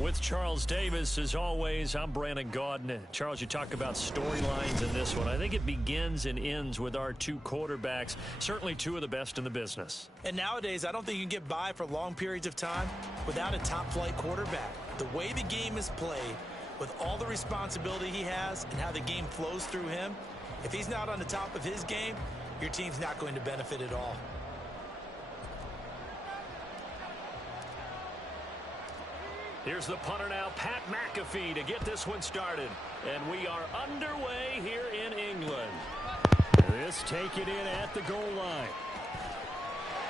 With Charles Davis, as always, I'm Brandon Gaudin. Charles, you talk about storylines in this one. I think it begins and ends with our two quarterbacks, certainly two of the best in the business. And nowadays, I don't think you can get by for long periods of time without a top-flight quarterback. The way the game is played, with all the responsibility he has and how the game flows through him, if he's not on the top of his game, your team's not going to benefit at all. Here's the punter now, Pat McAfee, to get this one started. And we are underway here in England. This taken in at the goal line.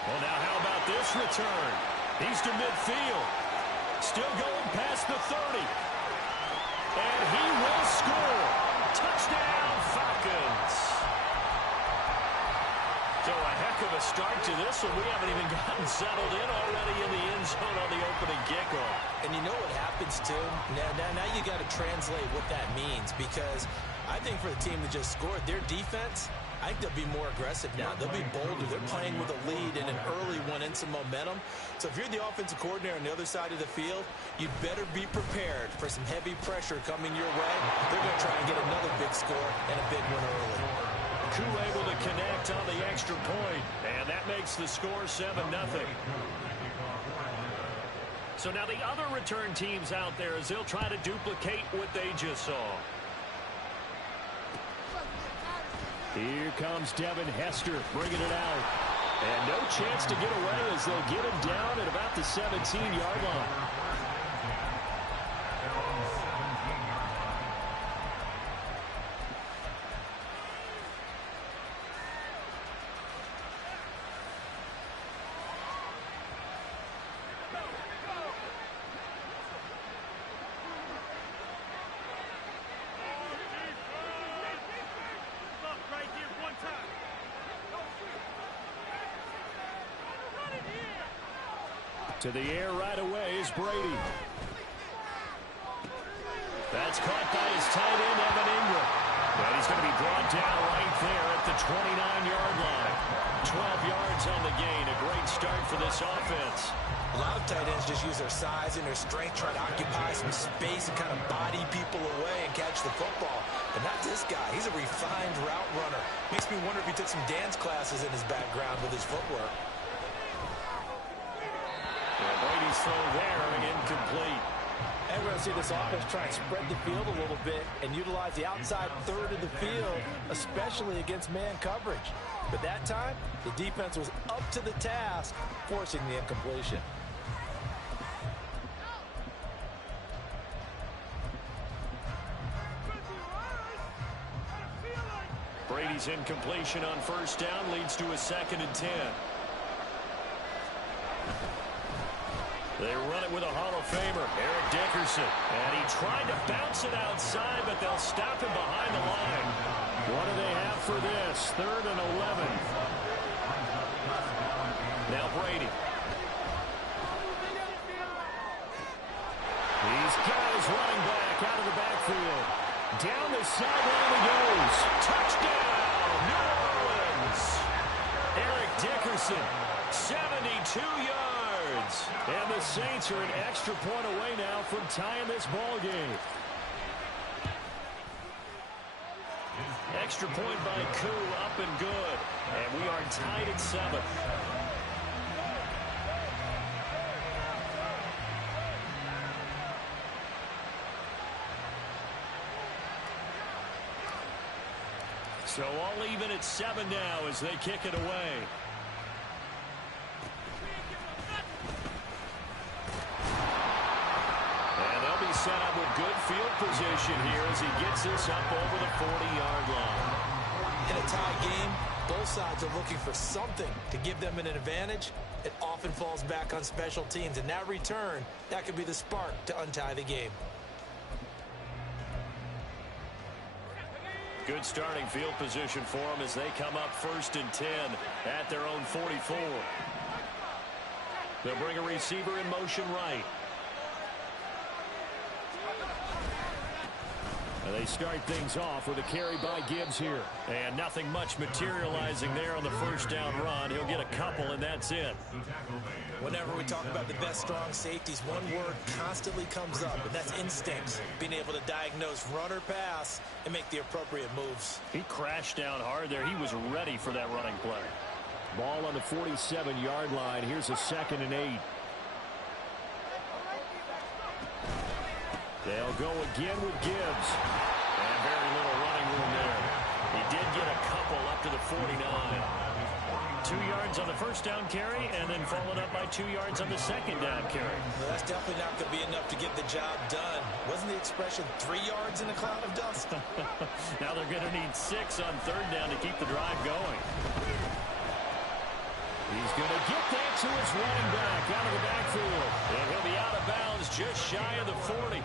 Well, now how about this return? He's to midfield. Still going past the 30. And he will score. Touchdown, Falcons. So a heck of a start to this one. We haven't even gotten settled in already in the end zone on the opening kickoff. And you know what happens, too? Now you got to translate what that means, because I think for the team that just scored, their defense, I think they'll be more aggressive now. They'll be bolder. They're playing with a lead and an early one and some momentum. So if you're the offensive coordinator on the other side of the field, you better be prepared for some heavy pressure coming your way. They're going to try and get another big score and a big one early. Koo able to connect on the extra point, and that makes the score 7-0. So now the other return teams out there, as they'll try to duplicate what they just saw. Here comes Devin Hester bringing it out. And no chance to get away as they'll get him down at about the 17-yard line. To the air right away is Brady. That's caught by his tight end, Evan Ingram. And he's going to be brought down right there at the 29-yard line. 12 yards on the gain. A great start for this offense. A lot of tight ends just use their size and their strength, try to occupy some space and kind of body people away and catch the football. But not this guy. He's a refined route runner. Makes me wonder if he took some dance classes in his background with his footwork. Brady's throw there, incomplete. And we're going to see this offense try and spread the field a little bit and utilize the outside third of the field, especially against man coverage. But that time, the defense was up to the task, forcing the incompletion. Brady's incompletion on first down leads to a 2nd and 10. They run it with a Hall of Famer, Eric Dickerson. And he tried to bounce it outside, but they'll stop him behind the line. What do they have for this? 3rd and 11. Now Brady. He's got his running back out of the backfield. Down the sideline he goes. Touchdown, New Orleans. Eric Dickerson, 72 yards. And the Saints are an extra point away now from tying this ball game. Extra point by Koo, up and good. And we are tied at 7. So all even at 7 now as they kick it away. Set up with good field position here as he gets this up over the 40-yard line. In a tie game, both sides are looking for something to give them an advantage. It often falls back on special teams, and that return, that could be the spark to untie the game. Good starting field position for them as they come up 1st and 10 at their own 44. They'll bring a receiver in motion right. And they start things off with a carry by Gibbs here. And nothing much materializing there on the first down run. He'll get a couple, and that's it. Whenever we talk about the best strong safeties, one word constantly comes up, and that's instinct. Being able to diagnose run or pass and make the appropriate moves. He crashed down hard there. He was ready for that running play. Ball on the 47-yard line. Here's a 2nd and 8. They'll go again with Gibbs. And very little running room there. He did get a couple up to the 49. 2 yards on the first down carry, and then followed up by 2 yards on the second down carry. Well, that's definitely not going to be enough to get the job done. Wasn't the expression 3 yards in a cloud of dust? Now they're going to need 6 on third down to keep the drive going. He's going to get that to his running back out of the backfield. And he'll be out of bounds just shy of the 40.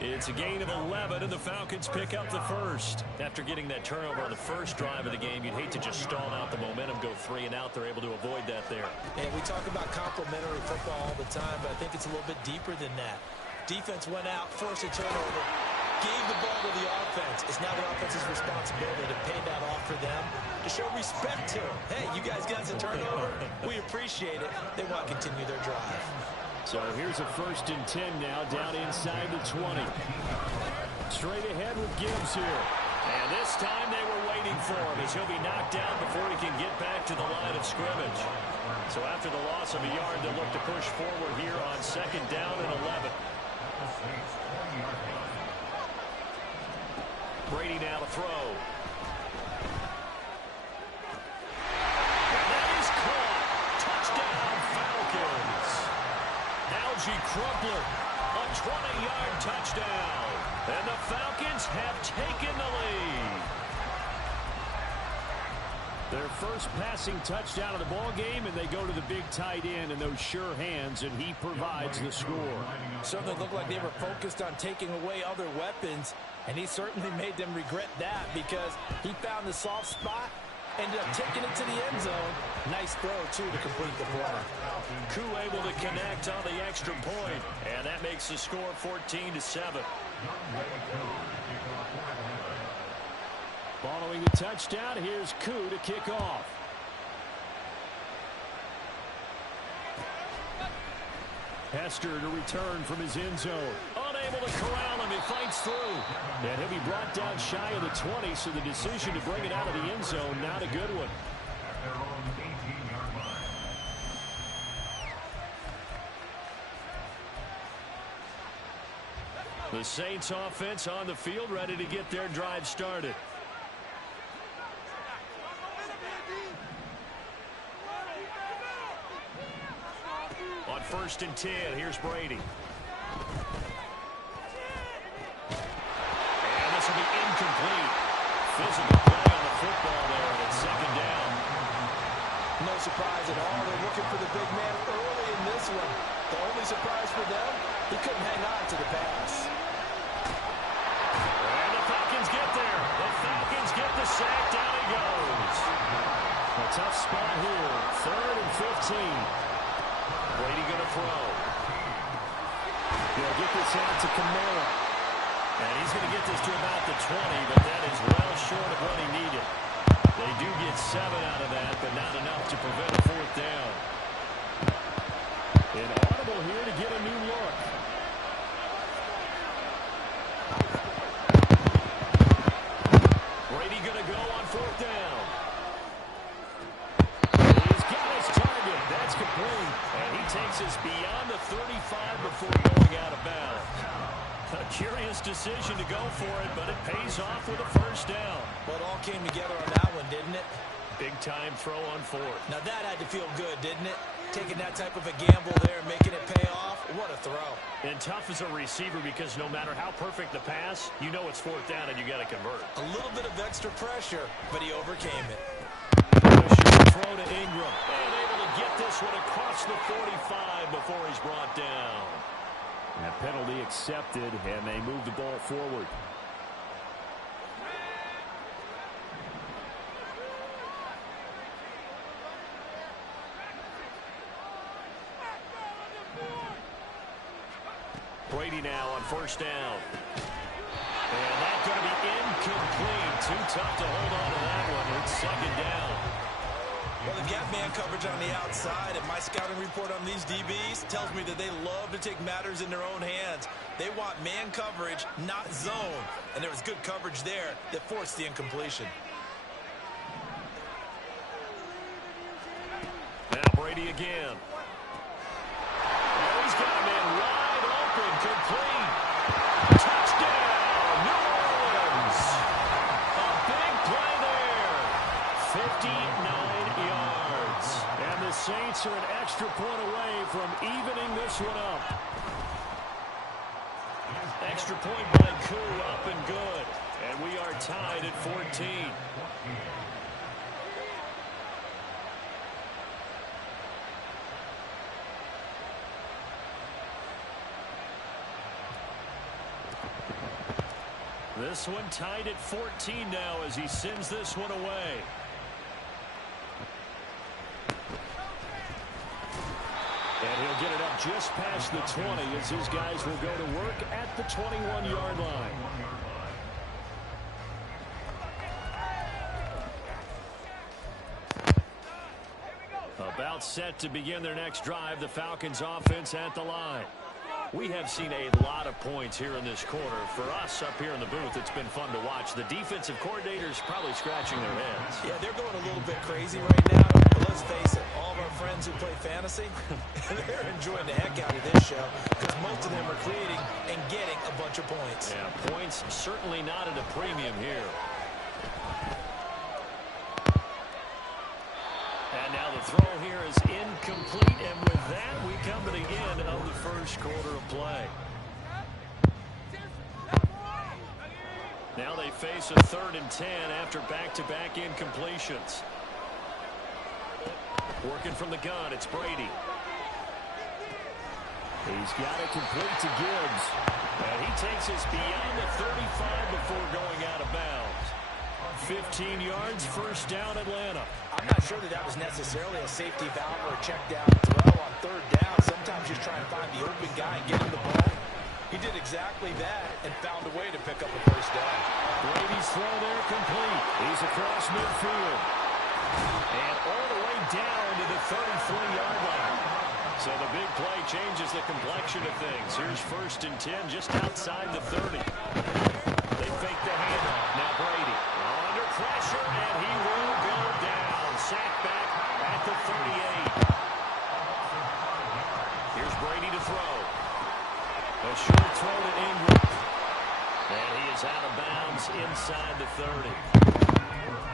It's a gain of 11, and the Falcons pick up the first. After getting that turnover on the first drive of the game, you'd hate to just stall out the momentum, go 3 and out. They're able to avoid that there. And we talk about complementary football all the time, but I think it's a little bit deeper than that. Defense went out, forced a turnover, gave the ball to the offense. It's now the offense's responsibility to pay that off for them, to show respect to them. Hey, you guys got a turnover. We appreciate it. They want to continue their drive. So here's a 1st and 10 now, down inside the 20. Straight ahead with Gibbs here. And this time they were waiting for him as he'll be knocked down before he can get back to the line of scrimmage. So after the loss of a yard, they'll look to push forward here on 2nd down and 11. Brady now to throw. And that is caught. Touchdown, Falcons. Algie Crumpler, a 20-yard touchdown. And the Falcons have taken the lead. Their first passing touchdown of the ball game, and they go to the big tight end in those sure hands, and he provides the score. Certainly looked like they were focused on taking away other weapons, and he certainly made them regret that because he found the soft spot, ended up taking it to the end zone. Nice throw, too, to complete the play. Koo able to connect on the extra point, and that makes the score 14-7. Following the touchdown, here's Koo to kick off. Hester to return from his end zone. Unable to corral him, he fights through. And he'll be brought down shy of the 20, so the decision to bring it out of the end zone, not a good one. The Saints offense on the field, ready to get their drive started. On 1st and 10, here's Brady. And this will be incomplete. Physical play on the football there, and it's 2nd down. No surprise at all. They're looking for the big man early in this one. The only surprise for them, he couldn't hang on to the pass. And the Falcons get there. The Falcons get the sack. Down he goes. A tough spot here. 3rd and 15. Brady going to throw. He'll get this out to Kamara. And he's going to get this to about the 20, but that is well short of what he needed. They do get 7 out of that, but not enough to prevent a 4th down. An audible here to get a new look. Brady going to go on 4th down. He's got his target. That's complete. And he takes us beyond the 35 before going out of bounds. A curious decision to go for it, but it pays off with a 1st down. Well, it all came together on that one, didn't it? Big-time throw on 4th. Now that had to feel good, didn't it? Taking that type of a gamble there and making it pay off. What a throw. And tough as a receiver because no matter how perfect the pass, you know it's 4th down and you got to convert. A little bit of extra pressure, but he overcame it. A short throw to Ingram. And able to get this one across the 45 before he's brought down. That penalty accepted, and they move the ball forward. Brady now on 1st down. And that's going to be incomplete. Too tough to hold on to that one. It's second down. Well, they've got man coverage on the outside, and my scouting report on these DBs tells me that they love to take matters in their own hands. They want man coverage, not zone. And there was good coverage there that forced the incompletion. Now Brady again. He's got a man wide open, complete. Touchdown, New Orleans. A big play there. 59 yards. And the Saints are an extra point away from evening this one up. Extra point by Koo, up and good. And we are tied at 14. This one tied at 14 now as he sends this one away. And he'll get it up just past the 20 as his guys will go to work at the 21-yard line. About set to begin their next drive, the Falcons offense at the line. We have seen a lot of points here in this quarter. For us up here in the booth, it's been fun to watch. The defensive coordinators probably scratching their heads. Yeah, they're going a little bit crazy right now. But let's face it, all of our friends who play fantasy, they're enjoying the heck out of this show because most of them are creating and getting a bunch of points. Yeah, points certainly not at a premium here. And now the throw here is incomplete, and with that, we come to the end of the first quarter of play. Now they face a 3rd and 10 after back-to-back incompletions. Working from the gun, it's Brady. He's got it complete to Gibbs. And he takes us beyond the 35 before going out of bounds. 15 yards, first down, Atlanta. I'm not sure that was necessarily a safety valve or a check down throw on 3rd down. Sometimes you try and find the open guy and get him the ball. He did exactly that and found a way to pick up a first down. Brady's throw there complete. He's across midfield. And all the way down to the 33-yard line. So the big play changes the complexion of things. Here's 1st and 10 just outside the 30. They fake the handoff. Now Brady under pressure, and he will go down. Sacked back at the 38. Here's Brady to throw. A short throw to Ingram. And he is out of bounds inside the 30.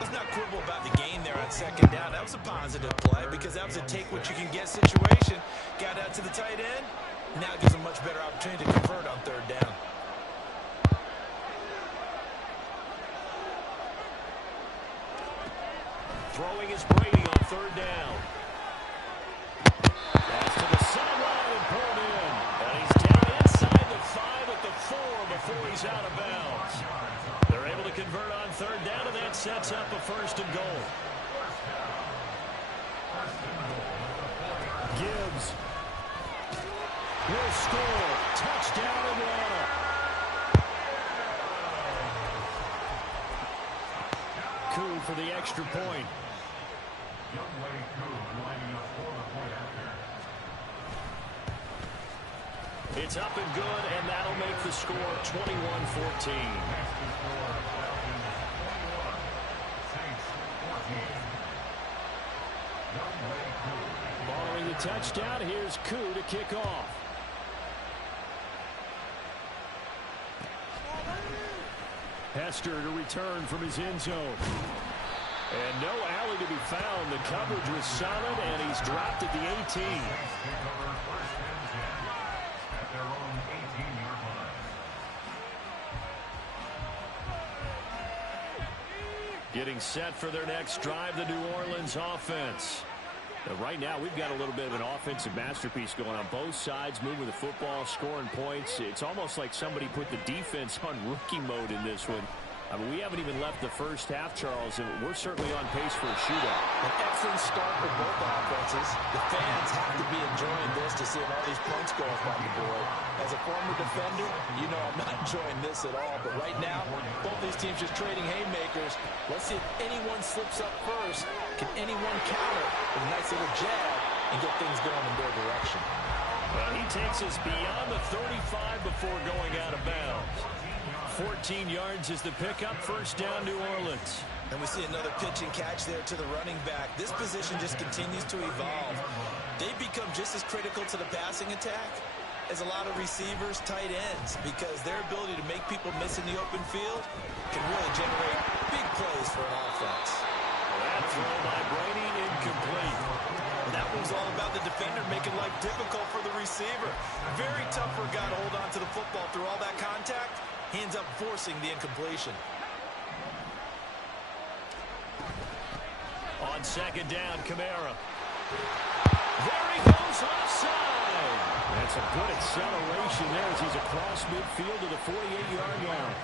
Let's not quibble about the gain there on 2nd down. That was a positive play because that was a take-what-you-can-get situation. Got out to the tight end. Now it gives a much better opportunity to convert on 3rd down. Throwing is Brady on 3rd down. Pass to the sideline and pulled in. And he's down inside the 5 at the 4 before he's out of bounds. They're able to convert on 3rd down, and that sets up a 1st and goal. Gibbs will score. Touchdown, Atlanta. Koo for the extra point. It's up and good, and that'll make the score 21-14. Following the touchdown, here's Koo to kick off. Hester to return from his end zone. And no alley to be found. The coverage was solid, and he's dropped at the 18. Getting set for their next drive, the New Orleans offense. Right now, we've got a little bit of an offensive masterpiece going on. Both sides moving the football, scoring points. It's almost like somebody put the defense on rookie mode in this one. I mean, we haven't even left the first half, Charles, and we're certainly on pace for a shootout. An excellent start for both offenses. The fans have to be enjoying this to see all these points go up on the board. As a former defender, you know I'm not enjoying this at all. But right now, both these teams just trading haymakers. Let's see if anyone slips up first. Can anyone counter with a nice little jab and get things going in their direction? Well, he takes us beyond the 35 before going out of bounds. 14 yards is the pickup. First down, New Orleans. And we see another pitch and catch there to the running back. This position just continues to evolve. They become just as critical to the passing attack as a lot of receivers, tight ends, because their ability to make people miss in the open field can really generate big plays for an offense. That throw by Brady, incomplete. That was all about the defender making life difficult for the receiver. Very tough for a guy to hold on to the football through all that contact. He ends up forcing the incompletion. On second down, Kamara. There he goes offside. That's a good acceleration there as he's across midfield to the 48-yard line.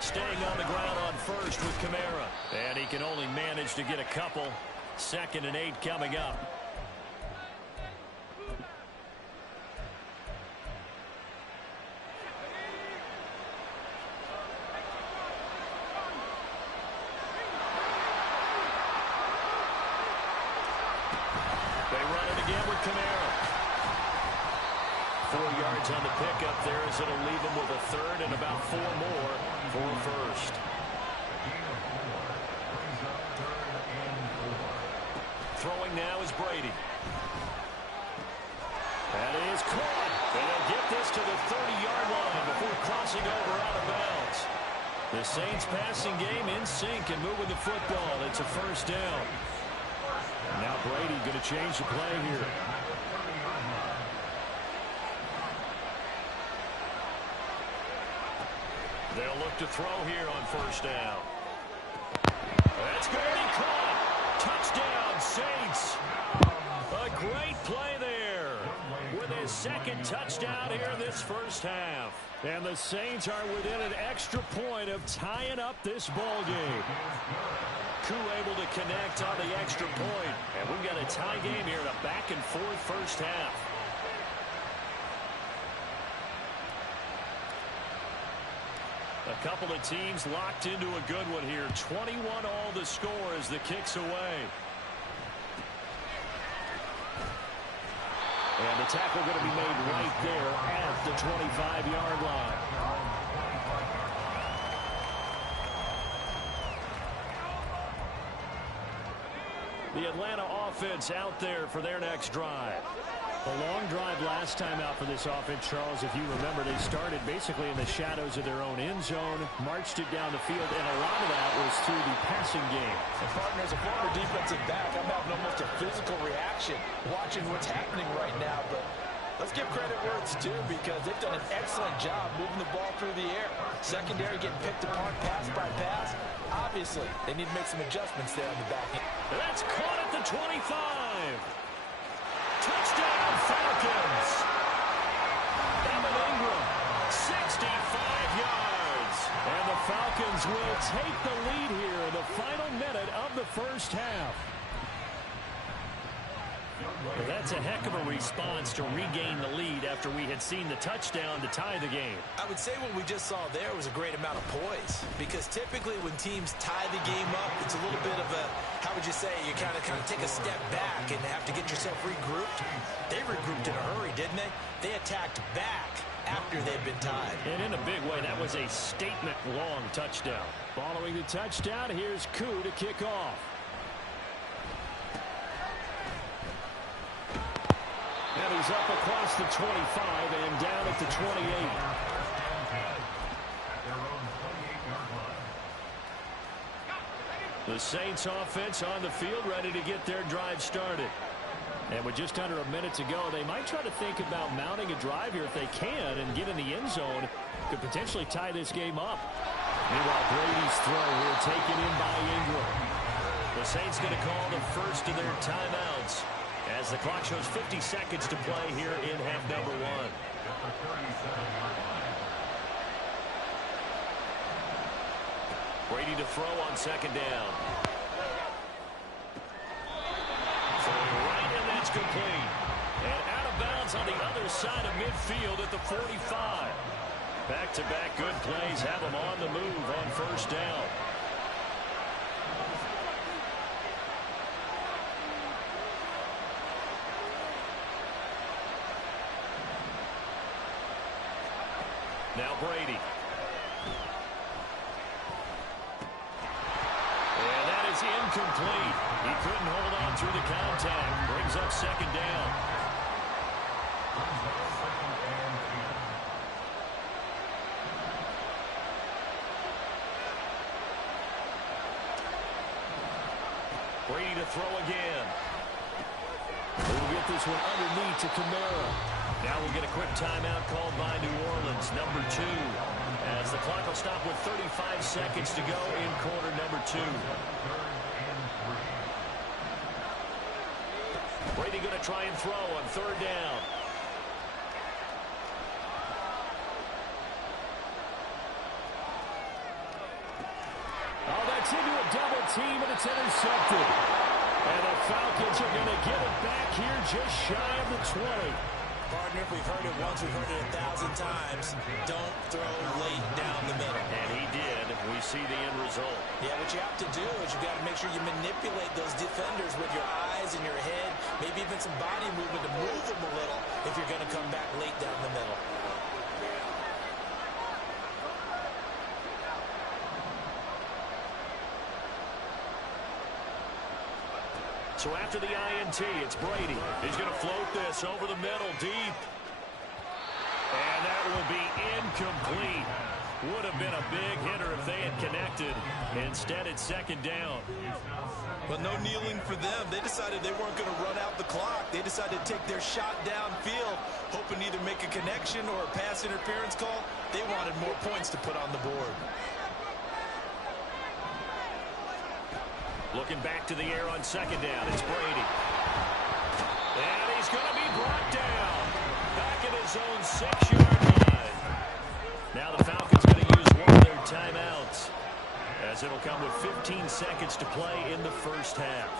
Staying on the ground on first with Kamara. And he can only manage to get a couple. 2nd and 8 coming up. Kamara. 4 yards on the pickup there as it'll leave him with a third and about 4 more for a first. Throwing now is Brady. That is caught. And they'll get this to the 30-yard line before crossing over out of bounds. The Saints passing game in sync and moving the football. It's a first down. Now Brady going to change the play here. They'll look to throw here on first down. That's going to be caught. Touchdown, Saints. A great play there with his 2nd touchdown here in this first half. And the Saints are within an extra point of tying up this ball game. Koo able to connect on the extra point. And we've got a tie game here in a back-and-forth first half. A couple of teams locked into a good one here. 21 all the score as the kick's away. And the tackle going to be made right there at the 25-yard line. The Atlanta offense out there for their next drive. A long drive last time out for this offense, Charles. If you remember, they started basically in the shadows of their own end zone, marched it down the field, and a lot of that was through the passing game. And partner, as a former defensive back, I'm having almost a physical reaction watching what's happening right now. But let's give credit where it's due because they've done an excellent job moving the ball through the air. Secondary getting picked apart pass by pass. Obviously, they need to make some adjustments there on the back end. That's caught at the 25. Touchdown, Falcons. Evan Ingram, 65 yards. And the Falcons will take the lead here in the final minute of the first half. Well, that's a heck of a response to regain the lead after we had seen the touchdown to tie the game. I would say what we just saw there was a great amount of poise because typically when teams tie the game up, it's a little bit of a, how would you say, you kind of take a step back and have to get yourself regrouped. They regrouped in a hurry, didn't they? They attacked back after they'd been tied. And in a big way, that was a statement-long touchdown. Following the touchdown, here's Koo to kick off. And he's up across the 25 and down at the 28. The Saints offense on the field ready to get their drive started. And with just under a minute to go, they might try to think about mounting a drive here if they can and get in the end zone. Could potentially tie this game up. Meanwhile, Brady's throw here taken in by Ingram. The Saints going to call the first of their timeouts as the clock shows 50 seconds to play here in half number 1. Brady to throw on second down. Throwing right, and that's complete. And out of bounds on the other side of midfield at the 45. Back-to-back good plays have them on the move on first down. Now Brady. And that is incomplete. He couldn't hold on through the contact. Brings up second down. Brady to throw again. We'll get this one underneath to Kamara. Now we'll get a quick timeout called by New Orleans, number 2. As the clock will stop with 35 seconds to go in quarter number 2. Brady going to try and throw on third down. Oh, that's into a double team, and it's intercepted. And the Falcons are going to get it back here just shy of the 20. Partner, we've heard it once, we've heard it 1,000 times. Don't throw late down the middle. And he did. We see the end result. Yeah, what you have to do is you got to make sure you manipulate those defenders with your eyes and your head, maybe even some body movement to move them a little if you're going to come back late down the middle. So after the INT, it's Brady. He's going to float this over the middle deep. And that will be incomplete. Would have been a big hitter if they had connected. Instead, it's second down. But no kneeling for them. They decided they weren't going to run out the clock. They decided to take their shot downfield, hoping to either make a connection or a pass interference call. They wanted more points to put on the board. Looking back to the air on second down, it's Brady. And he's going to be brought down. Back at his own 6-yard line. Now the Falcons going to use one of their timeouts, as it'll come with 15 seconds to play in the first half.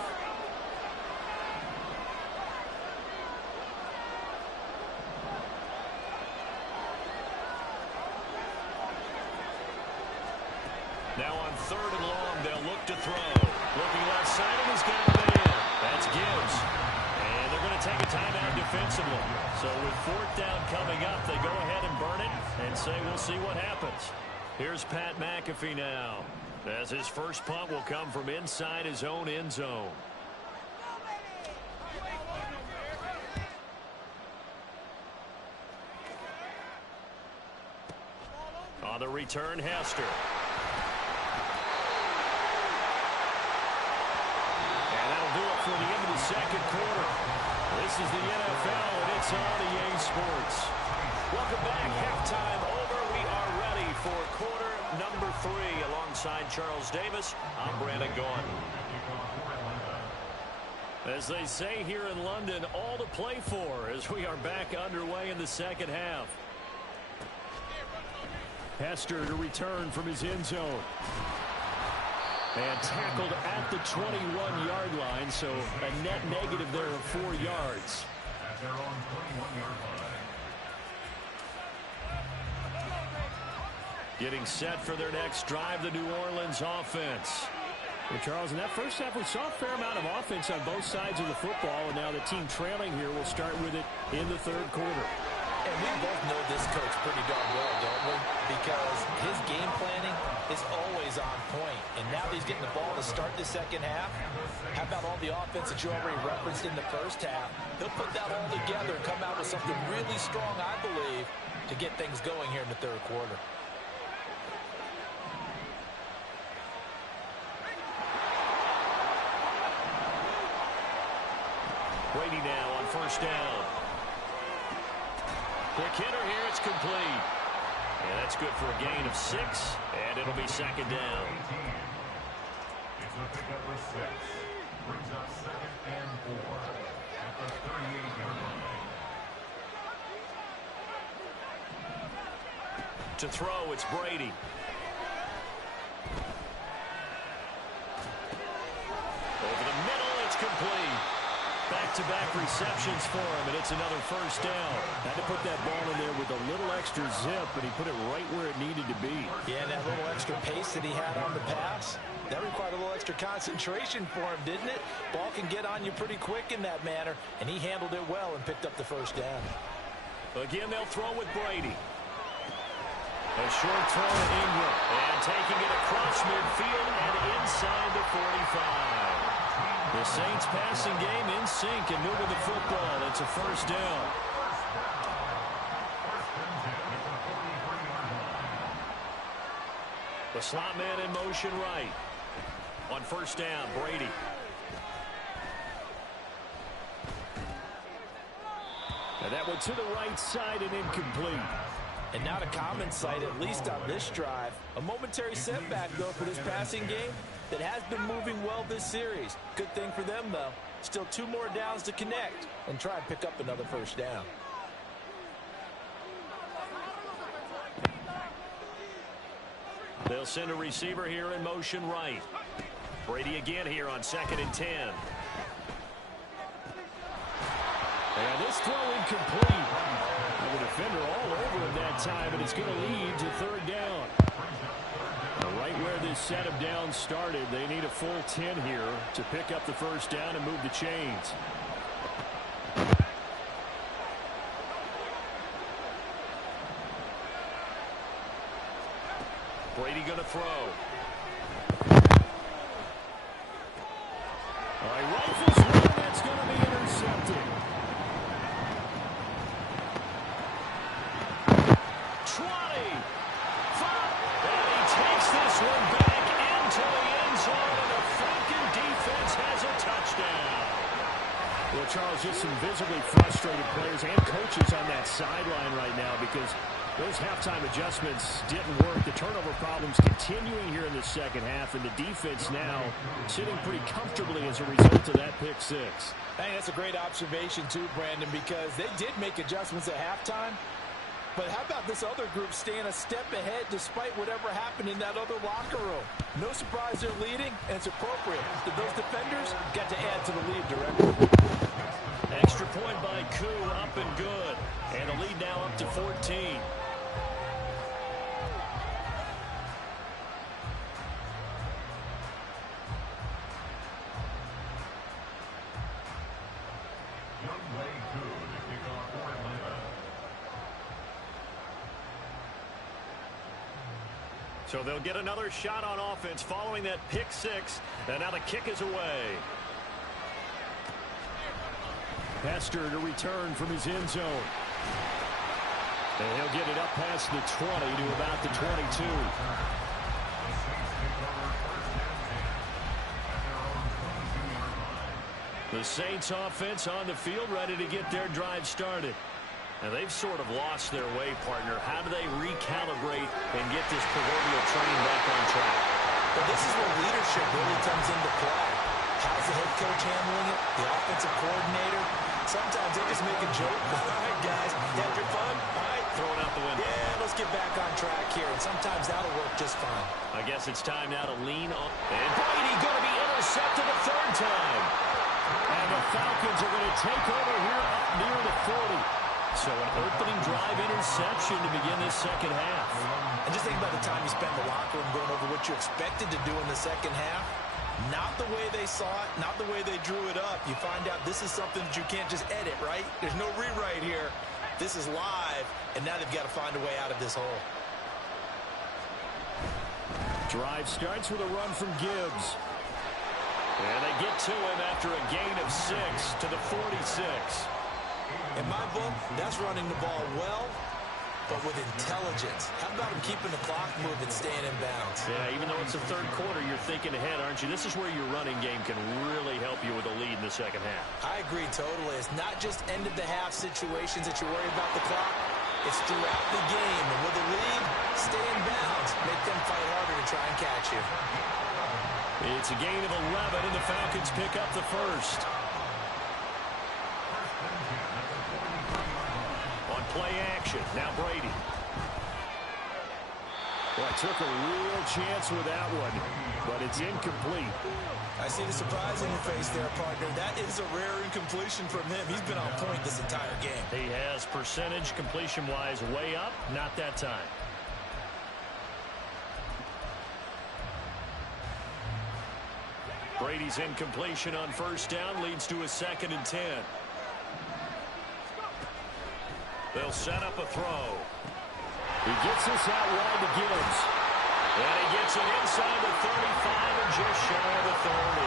Now on third and long, they'll look to throw. Looking left side, and he's got a man. That's Gibbs. And they're going to take a timeout defensively. So with fourth down coming up, they go ahead and burn it and say we'll see what happens. Here's Pat McAfee now, as his first punt will come from inside his own end zone. On the return, Hester. Do it for the end of the second quarter. This is the NFL, and it's on EA Sports. Welcome back. Halftime over. We are ready for quarter number 3. Alongside Charles Davis, I'm Brandon Gaughan. As they say here in London, all to play for as we are back underway in the second half. Hester to return from his end zone. And tackled at the 21-yard line, so a net negative there of 4 yards. Getting set for their next drive, the New Orleans offense. Well, Charles, in that first half, we saw a fair amount of offense on both sides of the football, and now the team trailing here will start with it in the third quarter. And we both know this coach pretty darn well, don't we? Because his game planning is always on point. And now that he's getting the ball to start the second half, how about all the offense that you already referenced in the first half? He'll put that all together and come out with something really strong, I believe, to get things going here in the third quarter. Brady now on first down. Quick hitter here, it's complete. And that's good for a gain of 6, and it'll be second down. It's a pickup for 6. Brings up 2nd and 4 at the 38-yard line. To throw, it's Brady. back-to-back receptions for him, and it's another first down. Had to put that ball in there with a little extra zip, but he put it right where it needed to be. Yeah, and that little extra pace that he had on the pass, that required a little extra concentration for him, didn't it? Ball can get on you pretty quick in that manner, and he handled it well and picked up the first down. Again, they'll throw with Brady. A short throw to Ingram, and taking it across midfield and inside the 45. The Saints passing game in sync and moving the football. It's a first down. The slot man in motion right. On first down, Brady. And that went to the right side and incomplete. And not a common sight, at least on this drive. A momentary setback, though, for this passing game that has been moving well this series. Good thing for them, though. Still 2 more downs to connect and try and pick up another first down. They'll send a receiver here in motion right. Brady again here on 2nd and 10. And this throw incomplete. The defender all over him that time, and it's going to lead to 3rd down. Right where this set of downs started, they need a full 10 here to pick up the first down and move the chains. Brady going to throw. All right, rifles one, that's going to be intercepted. This one back into the end zone, and the Falcon defense has a touchdown. Well, Charles, just some visibly frustrated players and coaches on that sideline right now because those halftime adjustments didn't work. The turnover problems continuing here in the second half, and the defense now sitting pretty comfortably as a result of that pick six. I think that's a great observation, too, Brandon, because they did make adjustments at halftime. But how about this other group staying a step ahead despite whatever happened in that other locker room? No surprise they're leading, and it's appropriate that those defenders got to add to the lead directly. Extra point by Koo, up and good. And the lead now up to 14. So they'll get another shot on offense following that pick six. And now the kick is away. Hester to return from his end zone. And he'll get it up past the 20 to about the 22. The Saints offense on the field ready to get their drive started. And they've sort of lost their way, partner. How do they recalibrate and get this proverbial train back on track? Well, this is where leadership really comes into play. How's the head coach handling it? The offensive coordinator? Sometimes they just make a joke. All right, guys, you had your fun? All right. Throw it out the window. Yeah, let's get back on track here. And sometimes that'll work just fine. I guess it's time now to lean on. And Brady going to be intercepted a 3rd time. And the Falcons are going to take over here up near the 40. So an opening drive interception to begin this second half. And just think about the time you spent in the locker room going over what you expected to do in the second half. Not the way they saw it, not the way they drew it up. You find out this is something that you can't just edit, right? There's no rewrite here. This is live, and now they've got to find a way out of this hole. Drive starts with a run from Gibbs. And they get to him after a gain of 6 to the 46. In my book, that's running the ball well, but with intelligence. How about him keeping the clock moving, staying in bounds? Yeah, even though it's the 3rd quarter, you're thinking ahead, aren't you? This is where your running game can really help you with a lead in the second half. I agree totally. It's not just end-of-the-half situations that you worry about the clock. It's throughout the game. And with a lead, stay in bounds. Make them fight harder to try and catch you. It's a gain of 11, and the Falcons pick up the first. On play action, now Brady. Well, took a real chance with that one, but it's incomplete. I see the surprise in your face there, partner. That is a rare incompletion from him. He's been on point this entire game. He has percentage completion-wise way up, not that time. Brady's incompletion on first down leads to a 2nd and 10. They'll set up a throw. He gets this out wide to Gibbs. And he gets it inside the 35 and just shy of the 30.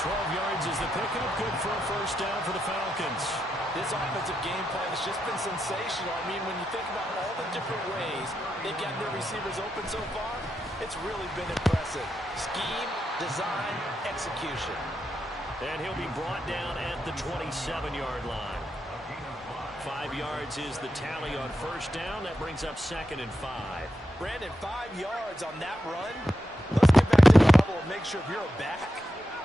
12 yards is the pickup. Good for a first down for the Falcons. This offensive game plan has just been sensational. I mean, when you think about all the different ways they've gotten their receivers open so far, it's really been impressive. Scheme, design, execution. And he'll be brought down at the 27-yard line. 5 yards is the tally on first down. That brings up 2nd and 5. Brandon, 5 yards on that run. Let's get back to the level and make sure if you're a back,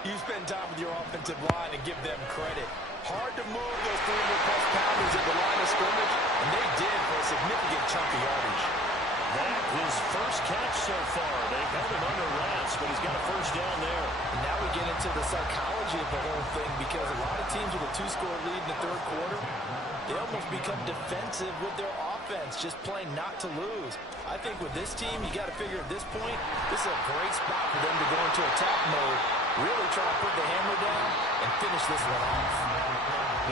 you spend time with your offensive line and give them credit. Hard to move those 300-plus pounders at the line of scrimmage, and they did for a significant chunk of yardage. That his first catch so far. They held him under wraps, but he's got a first down there. And now we get into the psychology of the whole thing, because a lot of teams with a 2-score lead in the third quarter, they almost become defensive with their offense, just playing not to lose. I think with this team, you got to figure at this point, this is a great spot for them to go into attack mode, really try to put the hammer down and finish this one off.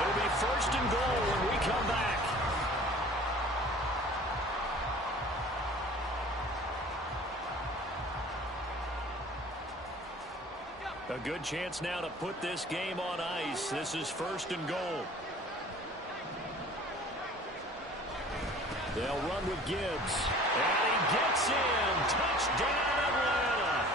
It'll be 1st and goal when we come back. A good chance now to put this game on ice. This is 1st and goal. They'll run with Gibbs. And he gets in. Touchdown, Atlanta.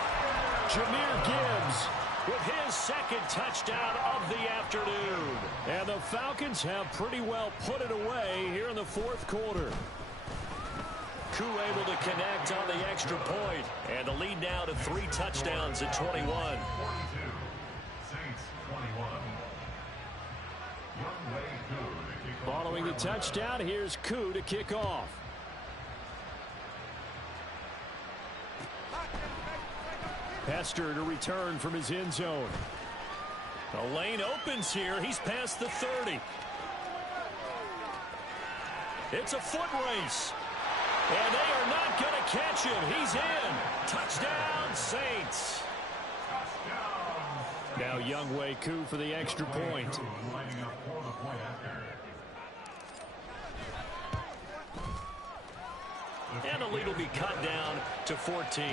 Jahmyr Gibbs with his 2nd touchdown of the afternoon. And the Falcons have pretty well put it away here in the 4th quarter. Koo able to connect on the extra point. And the lead now to 3 touchdowns at 21. Following the touchdown, here's Koo to kick off. Hester to return from his end zone. The lane opens here. He's past the 30. It's a foot race. And they are not going to catch him. He's in. Touchdown, Saints. Now Younghoe Koo for the extra point. And the lead will be cut down to 14.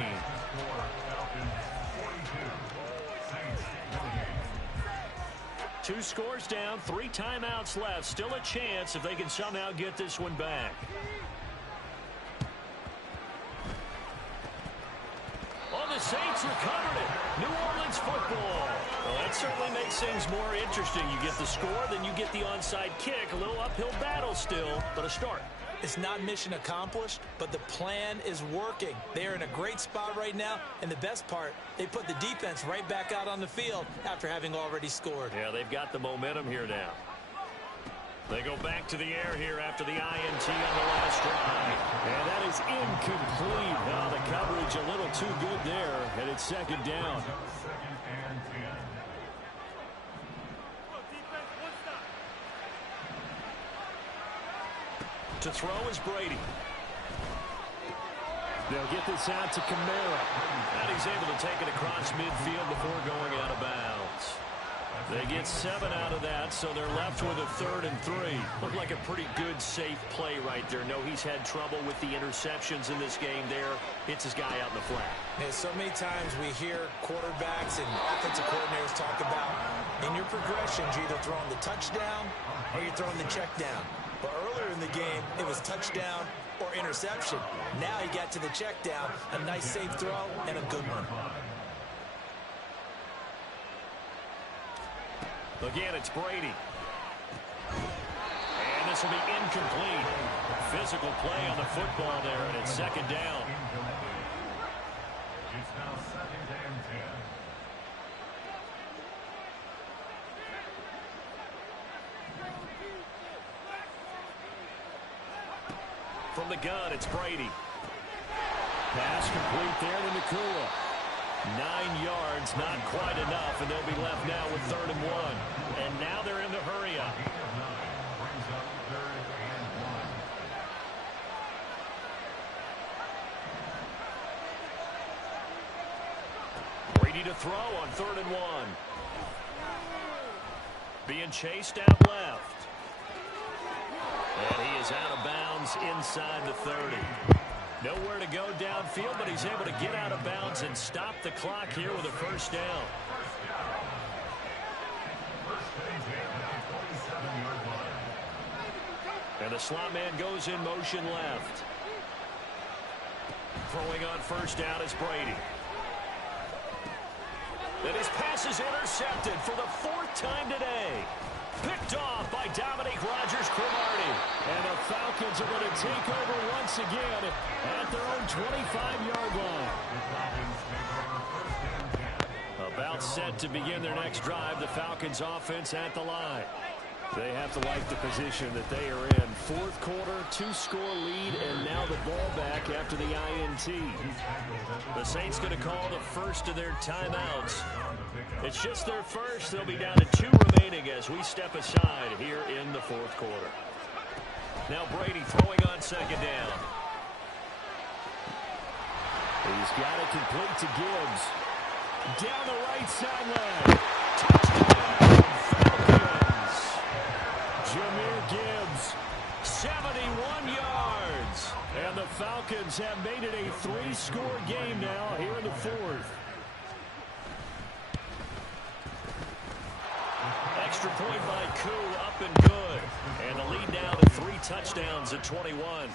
Two scores down, 3 timeouts left. Still a chance if they can somehow get this one back. Oh, the Saints recovered it. New Orleans football. Well, that certainly makes things more interesting. You get the score, then you get the onside kick. A little uphill battle still, but a start. It's not mission accomplished, but the plan is working. They're in a great spot right now, and the best part, they put the defense right back out on the field after having already scored. Yeah, they've got the momentum here now. They go back to the air here after the INT on the last drive. And that is incomplete. Oh, the coverage a little too good there, and it's 2nd down. To throw is Brady. They'll get this out to Kamara. And he's able to take it across midfield before going out of bounds. They get 7 out of that, so they're left with a 3rd and 3. Looked like a pretty good, safe play right there. No, he's had trouble with the interceptions in this game there. Hits his guy out in the flat. And so many times we hear quarterbacks and offensive coordinators talk about, in your progressions, you're either throwing the touchdown or you're throwing the check down. But earlier in the game, it was touchdown or interception. Now he got to the check down, a nice safe throw, and a good one. Again, it's Brady. And this will be incomplete. Physical play on the football there, and it's 2nd down. It's now 2nd and 10. From the gun, it's Brady. Pass complete there to Nakua. 9 yards, not quite enough, and they'll be left now with 3rd and 1. And now they're in the hurry up. Brady to throw on 3rd and 1. Being chased out left. And he is out of bounds inside the 30. Nowhere to go downfield, but he's able to get out of bounds and stop the clock here with a 1st down. And the slot man goes in motion left. Throwing on 1st down is Brady. And his pass is intercepted for the 4th time today. Picked off by Dominique Rodgers-Cromartie. And the Falcons are going to take over once again at their own 25-yard line. About set to begin their next drive, the Falcons offense at the line. They have to like the position that they are in. 4th quarter, 2-score lead, and now the ball back after the INT. The Saints going to call the first of their timeouts. It's just their first. They'll be down to 2 remaining as we step aside here in the 4th quarter. Now Brady throwing on 2nd down. He's got it complete to Gibbs. Down the right sideline. Touchdown, Falcons. Jahmyr Gibbs, 71 yards. And the Falcons have made it a 3-score game now here in the 4th. Extra point by Koo, up and good. And the lead now to 3 touchdowns at 21.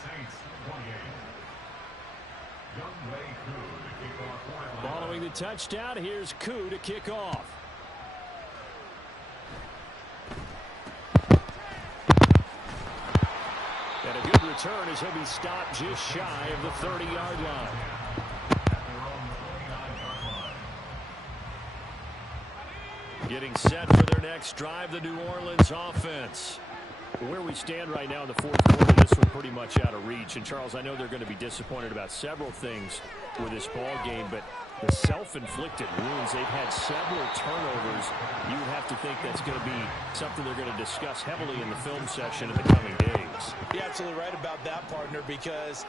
Following the touchdown, here's Koo to kick off. And a good return as he'll be stopped just shy of the 30-yard line. Getting set for their next drive, the New Orleans offense. Where we stand right now in the 4th quarter, this one pretty much out of reach. And, Charles, I know they're going to be disappointed about several things with this ball game, but the self-inflicted wounds, they've had several turnovers. You would have to think that's going to be something they're going to discuss heavily in the film session in the coming days. You're absolutely right about that, partner, because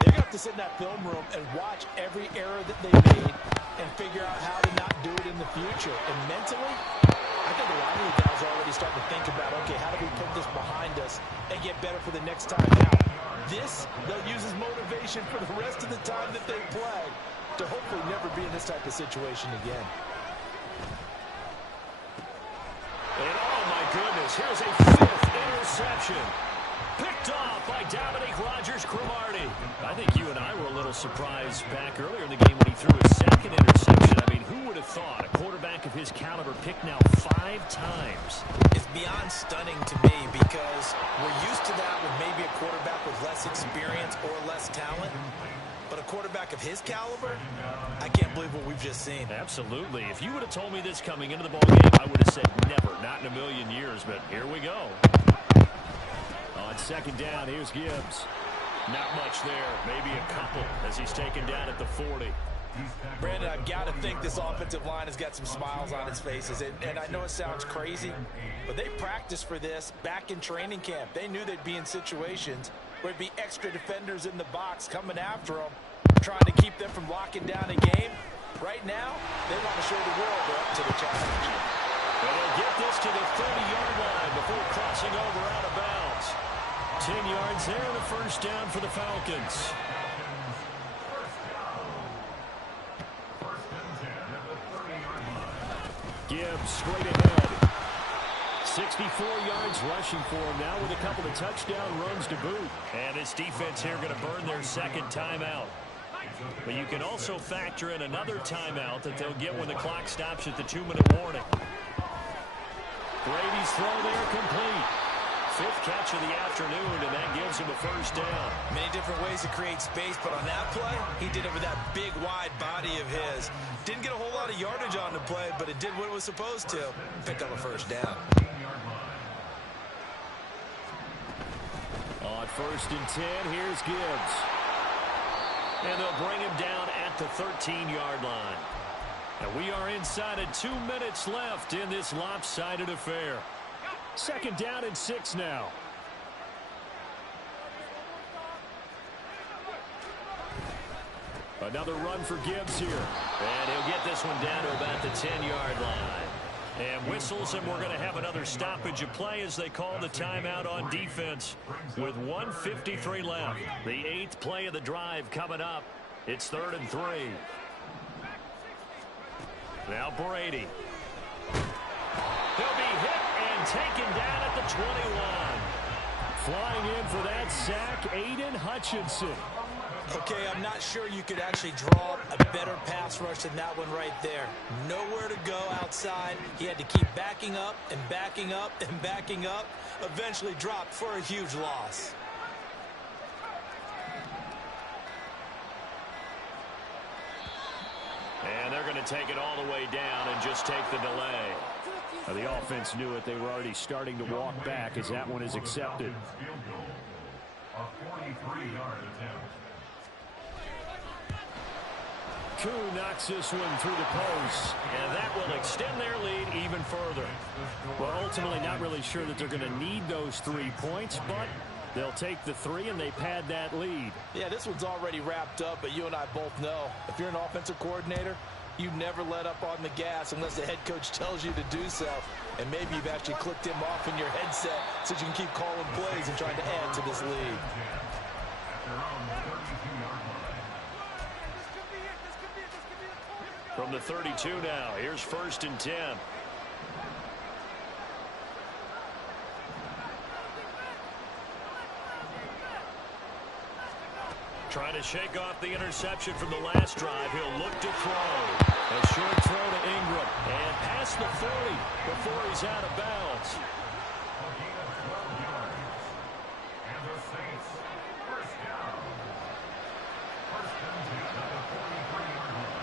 they're going to have to sit in that film room and watch every error that they made and figure out how to not do it in the future. And mentally, I think a lot of the guys are already starting to think about, okay, how do we put this behind us and get better for the next time out? This, they'll use as motivation for the rest of the time that they play to hopefully never be in this type of situation again. And oh my goodness, here's a 5th interception. Picked off by Dominique Rodgers-Cromartie. I think you and I were a little surprised back earlier in the game when he threw his 2nd interception. I mean, who would have thought a quarterback of his caliber picked now 5 times? It's beyond stunning to me because we're used to that with maybe a quarterback with less experience or less talent. But a quarterback of his caliber, I can't believe what we've just seen. Absolutely. If you would have told me this coming into the ballgame, I would have said never, not in a million years. But here we go. On 2nd down, here's Gibbs. Not much there, maybe a couple as he's taken down at the 40. Brandon, I've got to think this offensive line has got some smiles on its faces. And I know it sounds crazy, but they practiced for this back in training camp. They knew they'd be in situations where it'd be extra defenders in the box coming after them, trying to keep them from locking down a game. Right now, they want to show the world they're up to the challenge. And they'll get this to the 30-yard line before crossing over out of bounds. 10 yards there, and a 1st down for the Falcons. Gibbs straight ahead. 64 yards rushing for him now with a couple of touchdown runs to boot. And this defense here going to burn their 2nd timeout. But you can also factor in another timeout that they'll get when the clock stops at the 2-minute warning. Brady's throw there complete. 5th catch of the afternoon, and that gives him a 1st down. Many different ways to create space, but on that play, he did it with that big, wide body of his. Didn't get a whole lot of yardage on the play, but it did what it was supposed to. Pick up a 1st down. On 1st and 10, here's Gibbs. And they'll bring him down at the 13-yard line. And we are inside of 2 minutes left in this lopsided affair. 2nd down and 6 now. Another run for Gibbs here. And he'll get this one down to about the 10-yard line. And whistles, and we're going to have another stoppage of play as they call the timeout on defense with 1:53 left. The 8th play of the drive coming up. It's 3rd and 3. Now Brady. He'll be hit and taken down at the 21. Flying in for that sack, Aiden Hutchinson. Okay, I'm not sure you could actually draw a better pass rush than that one right there. Nowhere to go outside. He had to keep backing up and backing up and backing up. Eventually dropped for a huge loss. And they're going to take it all the way down and just take the delay. Now, the offense knew it. They were already starting to walk back as that one is accepted. A 43-yard attempt. Koo knocks this one through the post, and that will extend their lead even further. Well, ultimately not really sure that they're going to need those 3 points, but they'll take the 3 and they pad that lead. Yeah, this one's already wrapped up, but you and I both know if you're an offensive coordinator, you never let up on the gas unless the head coach tells you to do so. And maybe you've actually clicked him off in your headset so you can keep calling plays and trying to add to this lead. From the 32 now, here's 1st and 10. Trying to shake off the interception from the last drive. He'll look to throw. A short throw to Ingram. And past the 40 before he's out of bounds. And the Saints, 1st down. 1st and 10 at the 43-yard line.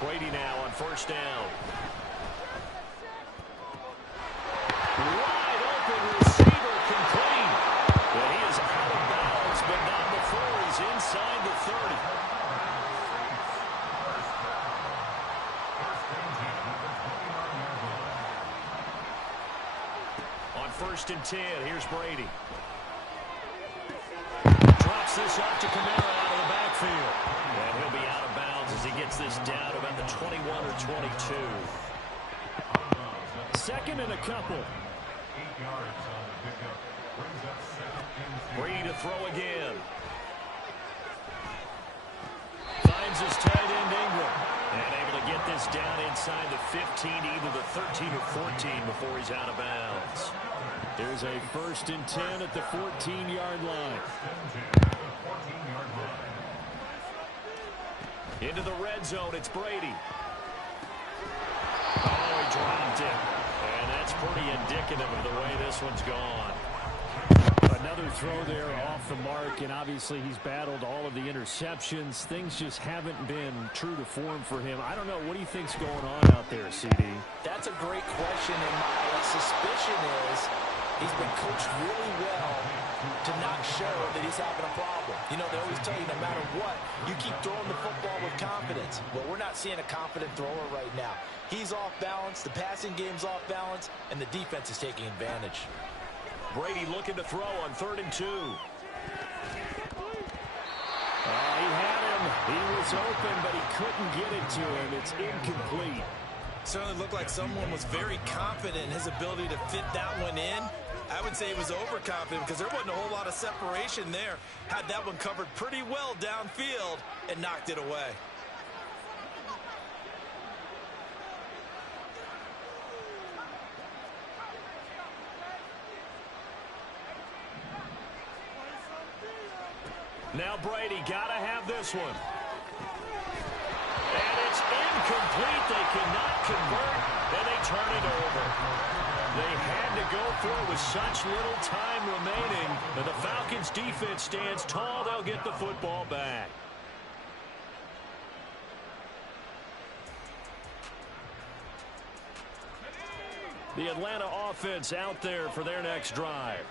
Brady now on 1st down. Wide open receiver complete. But he is out of bounds, but not before he's inside the 30. On 1st and 10, here's Brady. Drops this off to Kamara out of the backfield. And he'll be out of bounds as he gets this down to about the 21 or 22. 2nd and a couple. 8 yards on the pickup. Brings up 2nd and 2. Brady to throw again. Finds his tight end Ingram. And able to get this down inside the 15, either the 13 or 14 before he's out of bounds. There's a 1st and 10 at the 14-yard line. Into the red zone, it's Brady. Oh, he dropped it. And that's pretty indicative of the way this one's gone. Another throw there off the mark, and obviously he's battled all of the interceptions. Things just haven't been true to form for him. I don't know. What do you think's going on out there, CD? That's a great question, and my suspicion is he's been coached really well to not show that he's having a problem. You know, they always tell you no matter what, you keep throwing the football with confidence. Well, we're not seeing a confident thrower right now. He's off balance, the passing game's off balance, and the defense is taking advantage. Brady looking to throw on 3rd and 2. He had him. He was open, but he couldn't get it to him. It's incomplete. Certainly looked like someone was very confident in his ability to fit that one in. I would say he was overconfident because there wasn't a whole lot of separation there. Had that one covered pretty well downfield and knocked it away. Now Brady got to have this one. And it's incomplete. They cannot convert, and they turn it over. They had to go for it with such little time remaining. And the Falcons defense stands tall. They'll get the football back. The Atlanta offense out there for their next drive.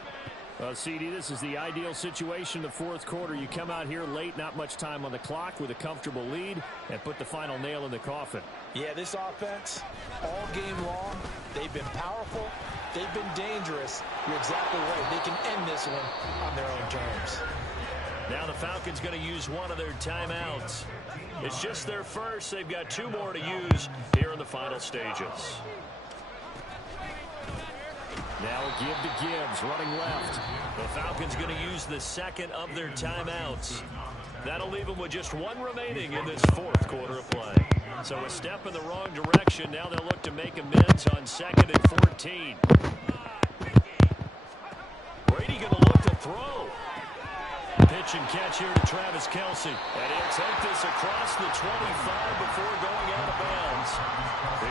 CD, this is the ideal situation in the fourth quarter. You come out here late, not much time on the clock, with a comfortable lead, and put the final nail in the coffin. Yeah, this offense, all game long, they've been powerful, they've been dangerous. You're exactly right. They can end this one on their own terms. Now the Falcons going to use one of their timeouts. It's just their first. They've got 2 more to use here in the final stages. Now a give to Gibbs, running left. The Falcons going to use the second of their timeouts. That'll leave them with just 1 remaining in this fourth quarter of play. So a step in the wrong direction. Now they'll look to make amends on 2nd and 14. Brady going to look to throw. Pitch and catch here to Travis Kelce. And he'll take this across the 25 before going out of bounds.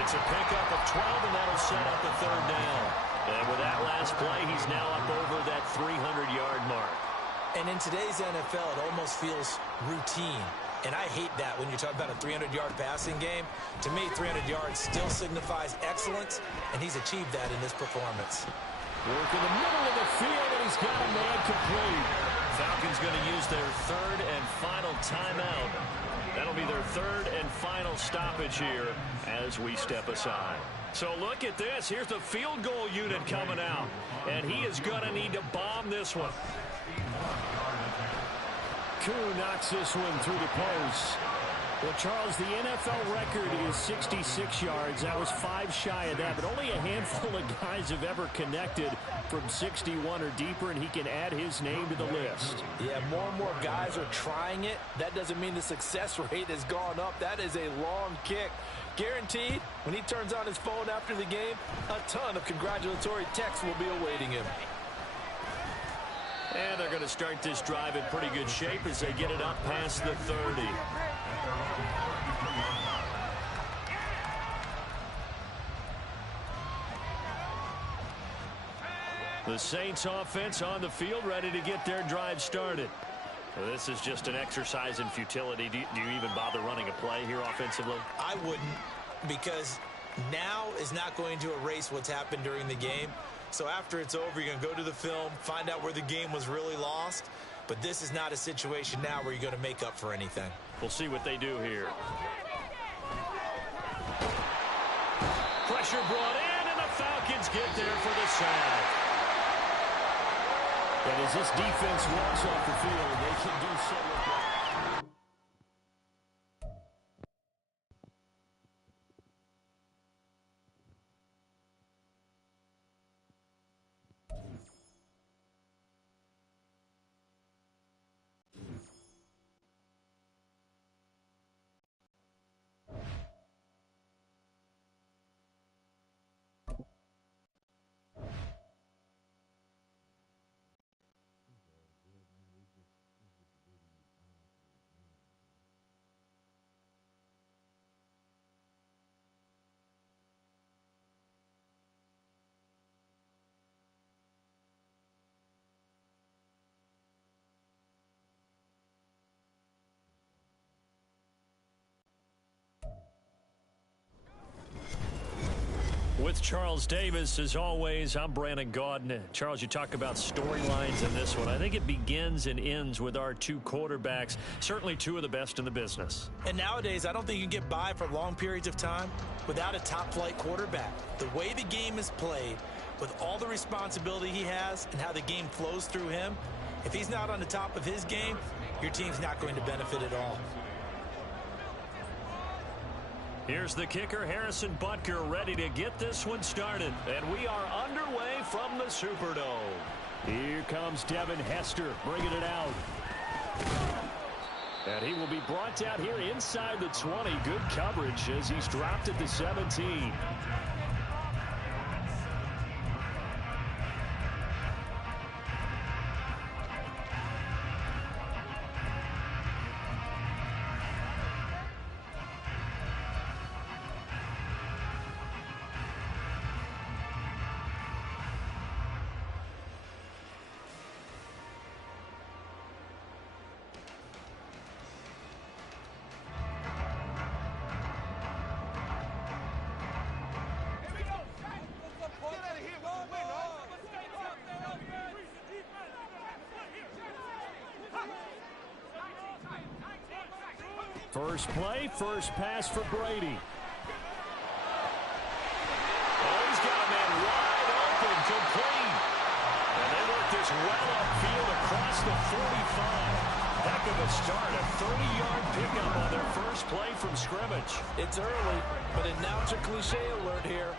It's a pickup of 12, and that'll set up the 3rd down. And with that last play, he's now up over that 300-yard mark. And in today's NFL, it almost feels routine. And I hate that when you're talking about a 300-yard passing game. To me, 300 yards still signifies excellence, and he's achieved that in this performance. Work in the middle of the field, and he's got a man complete. Falcons going to use their 3rd and final timeout. That'll be their 3rd and final stoppage here as we step aside. So look at this. Here's the field goal unit coming out. And he is going to need to bomb this one. Koo knocks this one through the post. Well, Charles, the NFL record is 66 yards. That was 5 shy of that, but only a handful of guys have ever connected from 61 or deeper, and he can add his name to the list. Yeah, more and more guys are trying it. That doesn't mean the success rate has gone up. That is a long kick. Guaranteed, when he turns on his phone after the game, a ton of congratulatory texts will be awaiting him. And they're going to start this drive in pretty good shape as they get it up past the 30. The Saints offense on the field, ready to get their drive started. Well, this is just an exercise in futility. Do you even bother running a play here offensively? I wouldn't, because now is not going to erase what's happened during the game. So after it's over, you're going to go to the film, find out where the game was really lost. But this is not a situation now where you're going to make up for anything. We'll see what they do here. Pressure brought in, and the Falcons get there for the sack. And as this defense walks off the field, they can do so with that. With Charles Davis, as always, I'm Brandon Gaudin. Charles, you talk about storylines in this one. I think it begins and ends with our 2 quarterbacks, certainly 2 of the best in the business. And nowadays, I don't think you can get by for long periods of time without a top-flight quarterback. The way the game is played, with all the responsibility he has and how the game flows through him, if he's not on the top of his game, your team's not going to benefit at all. Here's the kicker, Harrison Butker, ready to get this one started. And we are underway from the Superdome. Here comes Devin Hester bringing it out. And he will be brought out here inside the 20. Good coverage as he's dropped at the 17. First play, first pass for Brady. Oh, he's got a man wide open, complete. And they work this well upfield across the 45. Heck of a start, a 30-yard pickup on their first play from scrimmage. It's early, but announcer cliche alert here.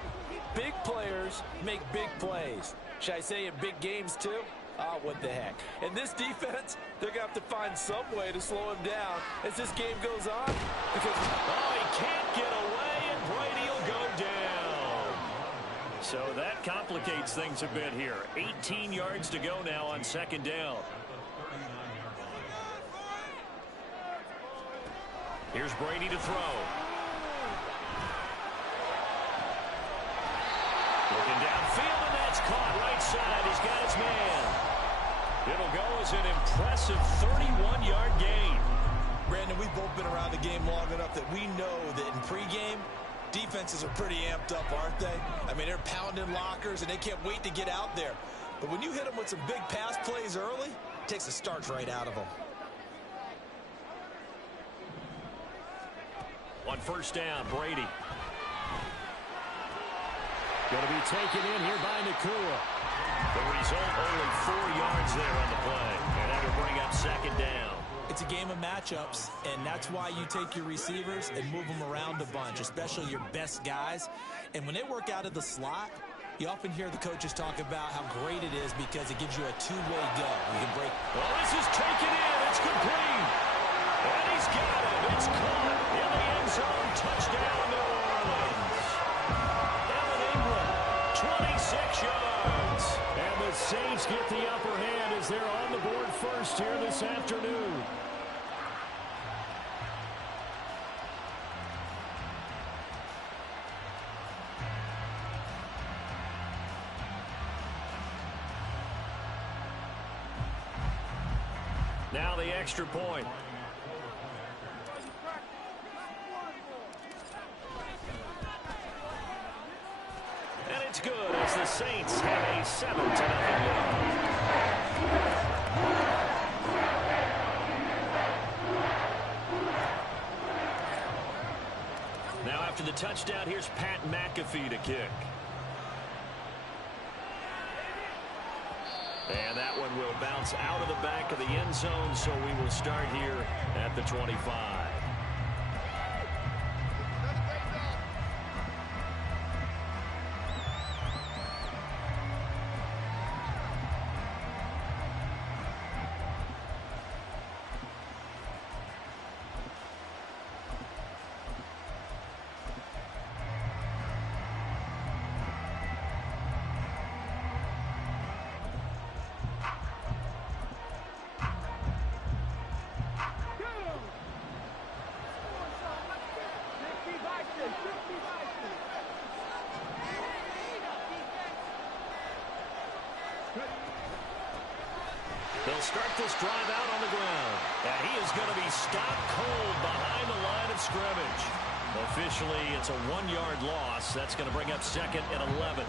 Big players make big plays. Should I say in big games too? Oh, what the heck. And this defense, they're going to have to find some way to slow him down as this game goes on. Because, oh, he can't get away, and Brady will go down. So that complicates things a bit here. 18 yards to go now on second down. Here's Brady to throw. Looking downfield, and that's caught right side. He's got his man. It'll go as an impressive 31-yard gain. Brandon, we've both been around the game long enough that we know that in pregame, defenses are pretty amped up, aren't they? I mean, they're pounding lockers, and they can't wait to get out there. But when you hit them with some big pass plays early, it takes the starch right out of them. On first down, Brady. Going to be taken in here by Nakua. The result, only 4 yards there on the play. And that will bring up second down. It's a game of matchups, and that's why you take your receivers and move them around a bunch, especially your best guys. And when they work out of the slot, you often hear the coaches talk about how great it is because it gives you a two-way go. You can break. Well, this is taken in. It's complete. And he's got it. It's caught in the end zone. Touchdown, New Orleans. Evan Ingram, 26 yards. And the Saints get the upper hand as they're on the board first here this afternoon. Now the extra point. And it's good as the Saints have a 7-0 lead. Now after the touchdown, here's Pat McAfee to kick. And that one will bounce out of the back of the end zone, so we will start here at the 25. They'll start this drive out on the ground. And he is going to be stopped cold behind the line of scrimmage. Officially, it's a 1-yard loss. That's going to bring up second and 11.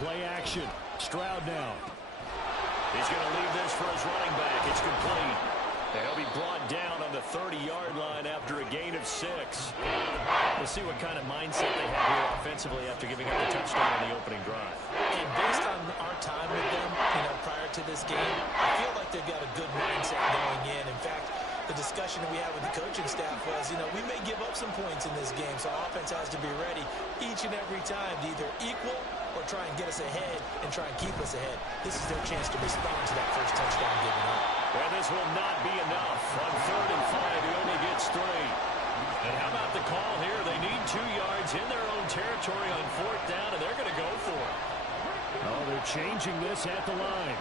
Play action. Stroud now. He's going to leave this for his running back. It's complete. And he'll be brought down on the 30-yard line after a gain of 6. We'll see what kind of mindset they have here offensively after giving up the touchdown on the opening drive. And based on our time with them, prior to this game, I feel like they've got a good mindset going in. In fact, the discussion that we had with the coaching staff was, we may give up some points in this game, so our offense has to be ready each and every time to either equal or try and get us ahead and try and keep us ahead. This is their chance to respond to that first touchdown given up. Well, this will not be enough. On 3rd and 5, he only gets 3. And how about the call here? They need 2 yards in their own territory on 4th down, and they're going to go for it. Oh, they're changing this at the line.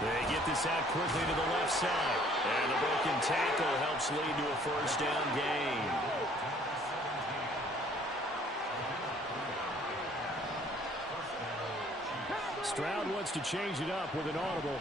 They get this out quickly to the left side. And the broken tackle helps lead to a first down gain. Stroud wants to change it up with an audible.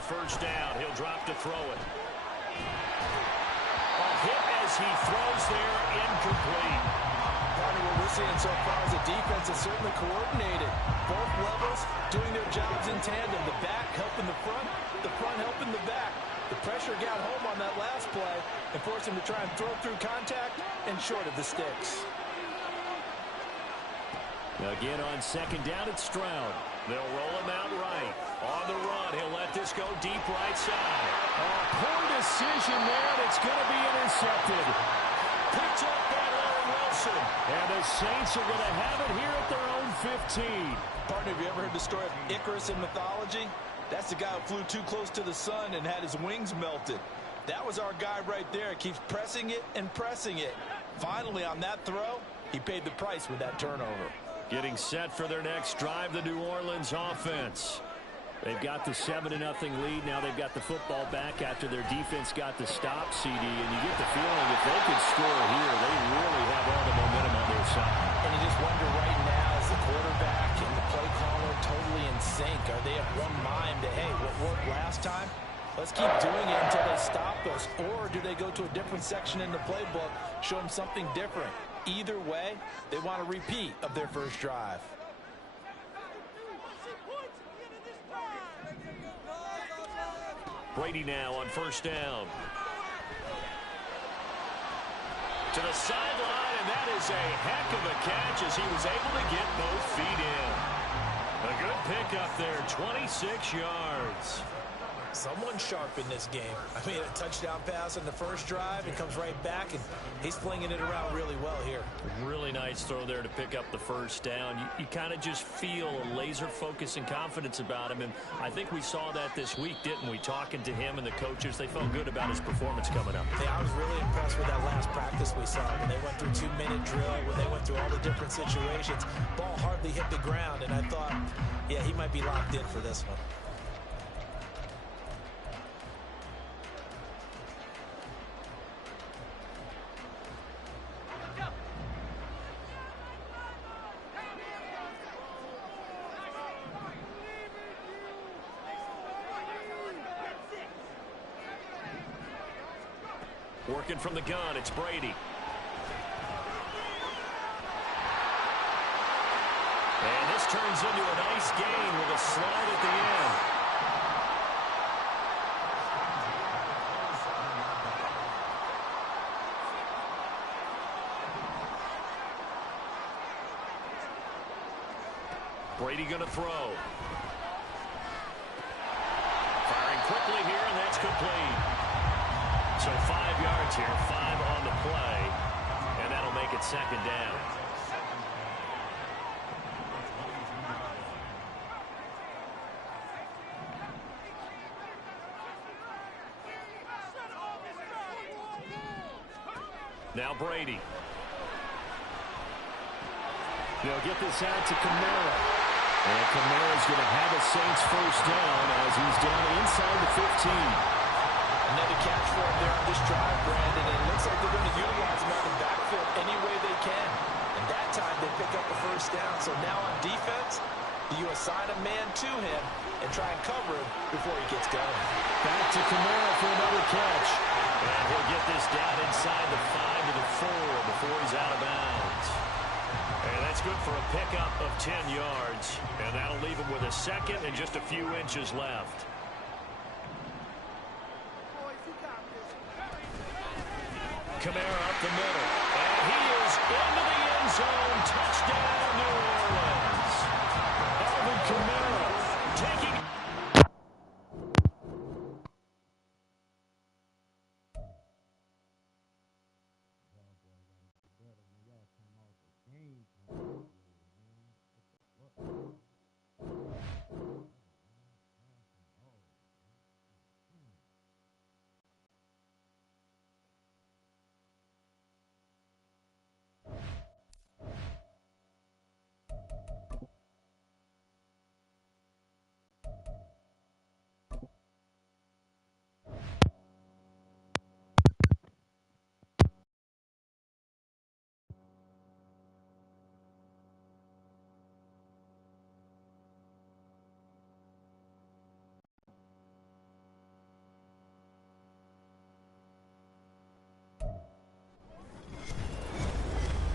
on first down. He'll drop to throw it. A hit as he throws there, incomplete. Partner, what we're seeing so far is the defense is certainly coordinated. Both levels doing their jobs in tandem. The back helping the front helping the back. The pressure got home on that last play and forced him to try and throw through contact and short of the sticks. Again on second down, it's Stroud. They'll roll him out right. On the run, he'll let this go deep right side. Oh, poor decision there, and it's going to be intercepted. Picked up by Larry Wilson. And the Saints are going to have it here at their own 15. Partner, have you ever heard the story of Icarus in mythology? That's the guy who flew too close to the sun and had his wings melted. That was our guy right there. Keeps pressing it and pressing it. Finally, on that throw, he paid the price with that turnover. Getting set for their next drive, the New Orleans offense. They've got the 7-0 lead. Now they've got the football back after their defense got the stop, CD. And you get the feeling if they could score here, they really have all the momentum on their side. And you just wonder right now, is the quarterback and the play caller totally in sync? Are they of one mind that, hey, what worked last time? Let's keep doing it until they stop us. Or do they go to a different section in the playbook, show them something different? Either way, they want a repeat of their first drive. Brady now on first down. To the sideline, and that is a heck of a catch as he was able to get both feet in. A good pickup there, 26 yards. Someone sharp in this game. I mean, a touchdown pass on the first drive. It comes right back, and he's flinging it around really well here. Really nice throw there to pick up the first down. You kind of just feel a laser focus and confidence about him, and I think we saw that this week, didn't we? Talking to him and the coaches, they felt good about his performance coming up. Hey, I was really impressed with that last practice we saw when they went through 2-minute drill, when they went through all the different situations. Ball hardly hit the ground, and I thought, yeah, he might be locked in for this one. Working from the gun, it's Brady. And this turns into a nice gain with a slide at the end. Brady going to throw. Firing quickly here, and that's complete. So 5 yards here, 5 on the play, and that'll make it second down. Now Brady. They'll get this out to Kamara. And Kamara's going to have a Saints first down as he's down inside the 15. Another catch for him there on this drive, Brandon, and it looks like they're going to utilize him out of the backfield any way they can. And that time they pick up a first down. So now on defense, you assign a man to him and try and cover him before he gets going. Back to Kamara for another catch. And he'll get this down inside the 5 to the 4 before he's out of bounds. And that's good for a pickup of 10 yards. And that'll leave him with a second and just a few inches left. Kamara up the middle, and he is into the end zone. Touchdown, New Orleans. Alvin Kamara taking.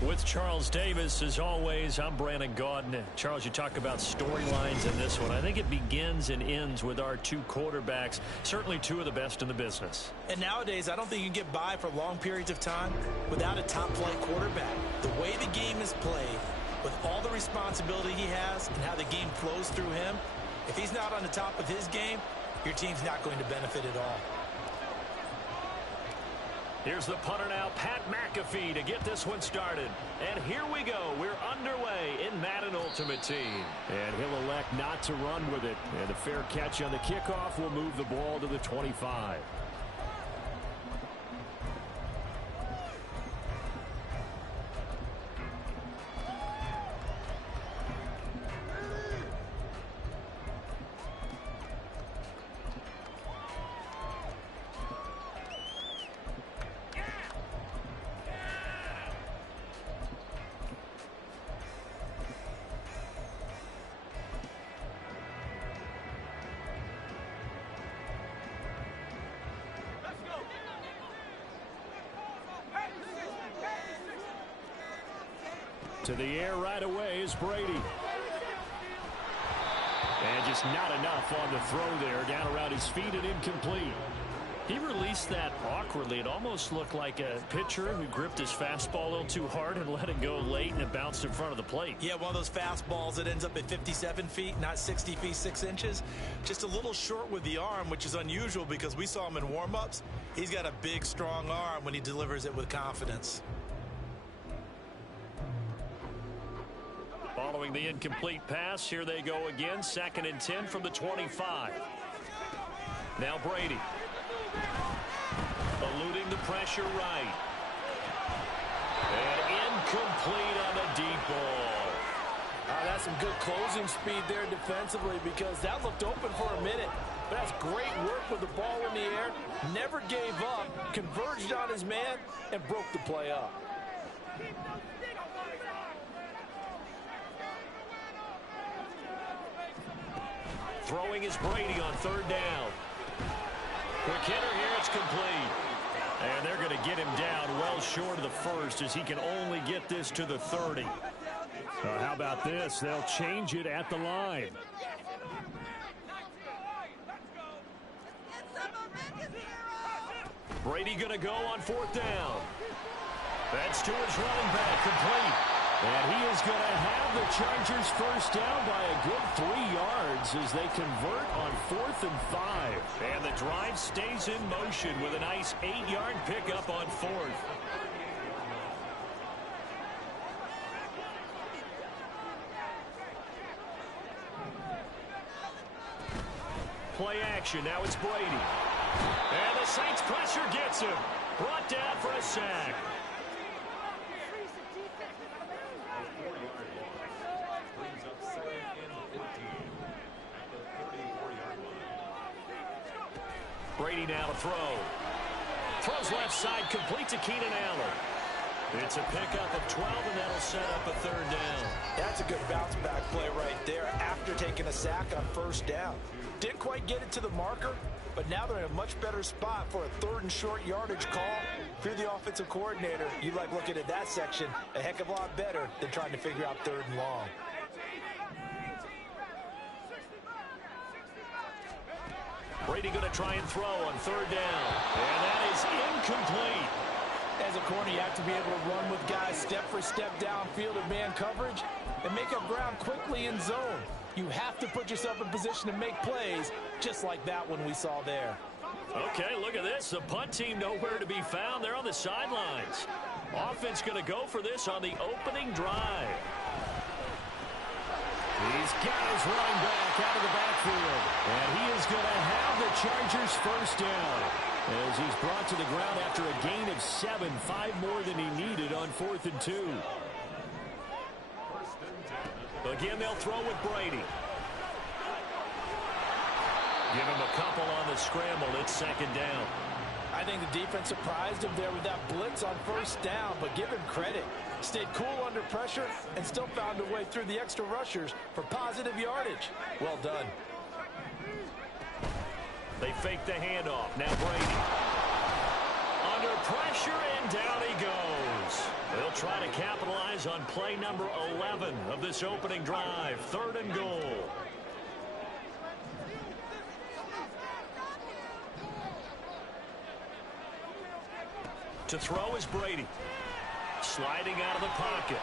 With Charles Davis, as always, I'm Brandon Gaudin. Charles, you talk about storylines in this one. I think it begins and ends with our two quarterbacks, certainly two of the best in the business. And nowadays, I don't think you can get by for long periods of time without a top-flight quarterback. The way the game is played, with all the responsibility he has and how the game flows through him, if he's not on the top of his game, your team's not going to benefit at all. Here's the punter now, Pat McAfee, to get this one started. And here we go. We're underway in Madden Ultimate Team. And he'll elect not to run with it. And a fair catch on the kickoff will move the ball to the 25. To the air right away is Brady. And just not enough on the throw there. Down around his feet and incomplete. He released that awkwardly. It almost looked like a pitcher who gripped his fastball a little too hard and let it go late, and it bounced in front of the plate. Yeah, one of those fastballs that ends up at 57 feet, not 60 feet, 6 inches. Just a little short with the arm, which is unusual because we saw him in warm-ups. He's got a big, strong arm when he delivers it with confidence. Following the incomplete pass, here they go again. 2nd and 10 from the 25. Now Brady. Eluding the pressure right. And incomplete on the deep ball. That's some good closing speed there defensively because that looked open for a minute. But that's great work with the ball in the air. Never gave up, converged on his man, and broke the play up. Throwing is Brady on 3rd down. Quick hitter here, it's complete. And they're going to get him down well short of the first as he can only get this to the 30. How about this? They'll change it at the line. Brady going to go on 4th down. That's to his running back, complete. And he is going to have the Chargers first down by a good 3 yards as they convert on 4th and 5. And the drive stays in motion with a nice 8-yard pickup on 4th. Play action, now it's Brady. And the Saints pressure gets him. Brought down for a sack. Brady now to throw. Throws left side, complete to Keenan Allen. It's a pickup of 12, and that'll set up a 3rd down. That's a good bounce-back play right there after taking a sack on 1st down. Didn't quite get it to the marker, but now they're in a much better spot for a 3rd and short yardage call. If you're the offensive coordinator, you like looking at that section a heck of a lot better than trying to figure out 3rd and long. Brady going to try and throw on 3rd down. And that is incomplete. As a corner, you have to be able to run with guys step for step downfield in man coverage and make up ground quickly in zone. You have to put yourself in position to make plays, just like that one we saw there. Okay, look at this. The punt team nowhere to be found. They're on the sidelines. Offense going to go for this on the opening drive. He's got his running back out of the backfield. And he is going to have the Chargers first down as he's brought to the ground after a gain of 7, 5 more than he needed on 4th and 2. Again, they'll throw with Brady. Give him a couple on the scramble. It's 2nd down. I think the defense surprised him there with that blitz on 1st down, but give him credit. Stayed cool under pressure and still found a way through the extra rushers for positive yardage. Well done. They fake the handoff. Now Brady. Under pressure, and down he goes. They'll try to capitalize on play number 11 of this opening drive. 3rd and goal. To throw is Brady. Sliding out of the pocket.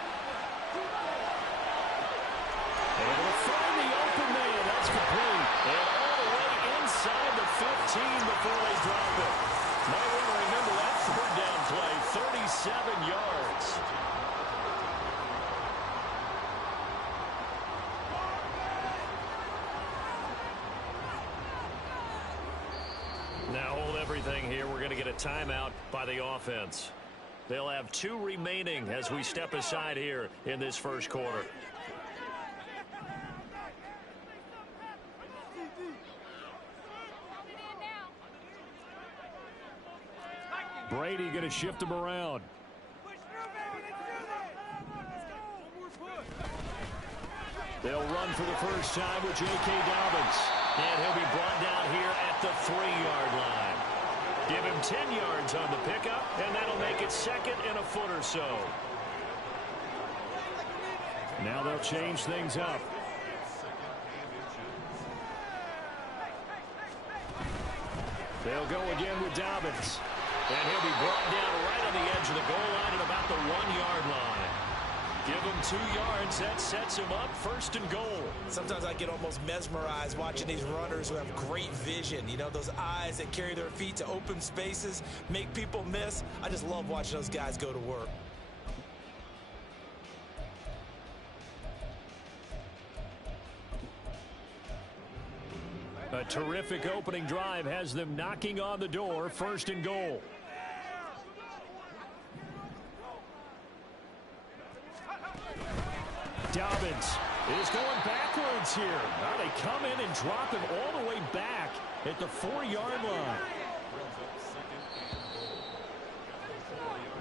Able to find the open man. That's complete. And all the way inside the 15 before they drop it. Might want to remember that 3rd down play. 37 yards. Now hold everything here. We're going to get a timeout by the offense. They'll have 2 remaining as we step aside here in this first quarter. Brady going to shift him around. They'll run for the first time with J.K. Dobbins. And he'll be brought down here at the 3-yard line. Give him 10 yards on the pickup, and that'll make it 2nd and a foot or so. Now they'll change things up. They'll go again with Dobbins. And he'll be brought down right on the edge of the goal line at about the 1-yard line. Give him 2 yards. That sets him up 1st and goal. Sometimes I get almost mesmerized watching these runners who have great vision. You know, those eyes that carry their feet to open spaces, make people miss. I just love watching those guys go to work. A terrific opening drive has them knocking on the door. 1st and goal. Dobbins is going backwards here. Now they come in and drop him all the way back at the 4-yard line.